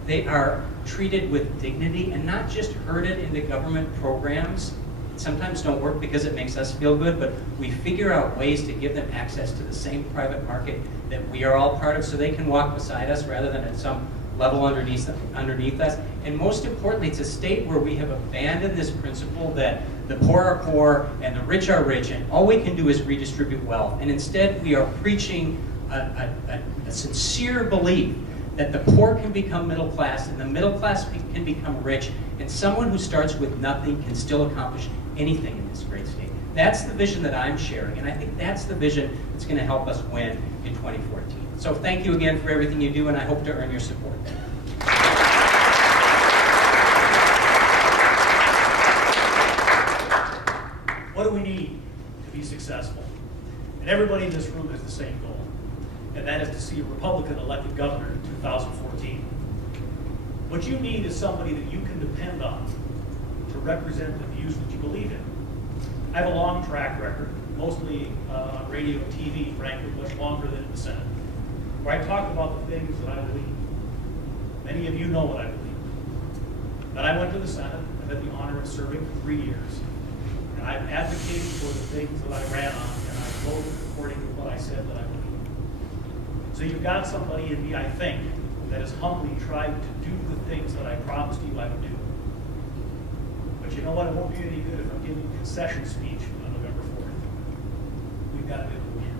they are treated with dignity and not just herded into government programs. Sometimes don't work because it makes us feel good, but we figure out ways to give them access to the same private market that we are all part of, so they can walk beside us rather than at some level underneath us. And most importantly, it's a state where we have abandoned this principle that the poor are poor and the rich are rich, and all we can do is redistribute wealth. And instead, we are preaching a sincere belief that the poor can become middle class and the middle class can become rich, and someone who starts with nothing can still accomplish anything in this great state. That's the vision that I'm sharing, and I think that's the vision that's going to help us win in 2014. So thank you again for everything you do, and I hope to earn your support. What do we need to be successful? And everybody in this room has the same goal, and that is to see a Republican elected governor in 2014. What you need is somebody that you can depend on to represent the views that you believe in. I have a long track record, mostly on radio and TV, frankly, much longer than in the Senate, where I talk about the things that I believe. Many of you know what I believe. But I went to the Senate. I've had the honor of serving for 3 years. And I've advocated for the things that I ran on, and I voted according to what I said that I believe. So you've got somebody in me, I think, that has humbly tried to do the things that I promised you I would do. But But you know what? It won't be any good if I'm giving a concession speech on November 4th. We've got to be able to win.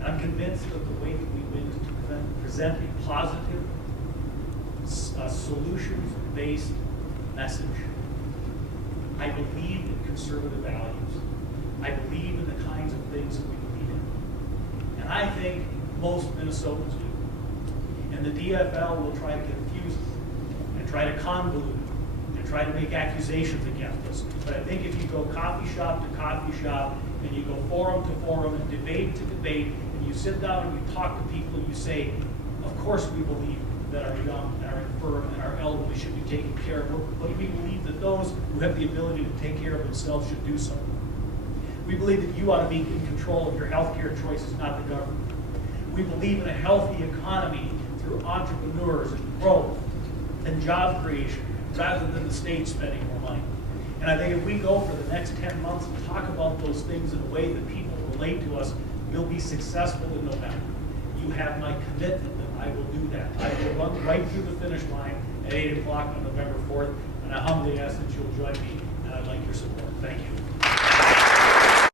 And I'm convinced that the way that we win is to present a positive, solutions-based message. I believe in conservative values. I believe in the kinds of things that we believe in. And I think most Minnesotans do. And the DFL will try to confuse them and try to convolute them and try to make accusations against us. But I think if you go coffee shop to coffee shop and you go forum to forum and debate to debate and you sit down and you talk to people and you say, of course we believe that our young and our infirm and our elderly should be taken care of, but we believe that those who have the ability to take care of themselves should do so. We believe that you ought to be in control of your health care choices, not the government. We believe in a healthy economy through entrepreneurs and growth and job creation, rather than the state spending more money. And I think if we go for the next 10 months and talk about those things in a way that people relate to us, we'll be successful in November. You have my commitment that I will do that. I will run right through the finish line at 8 o'clock on November 4th, and I humbly ask that you'll join me, and I'd like your support. Thank you.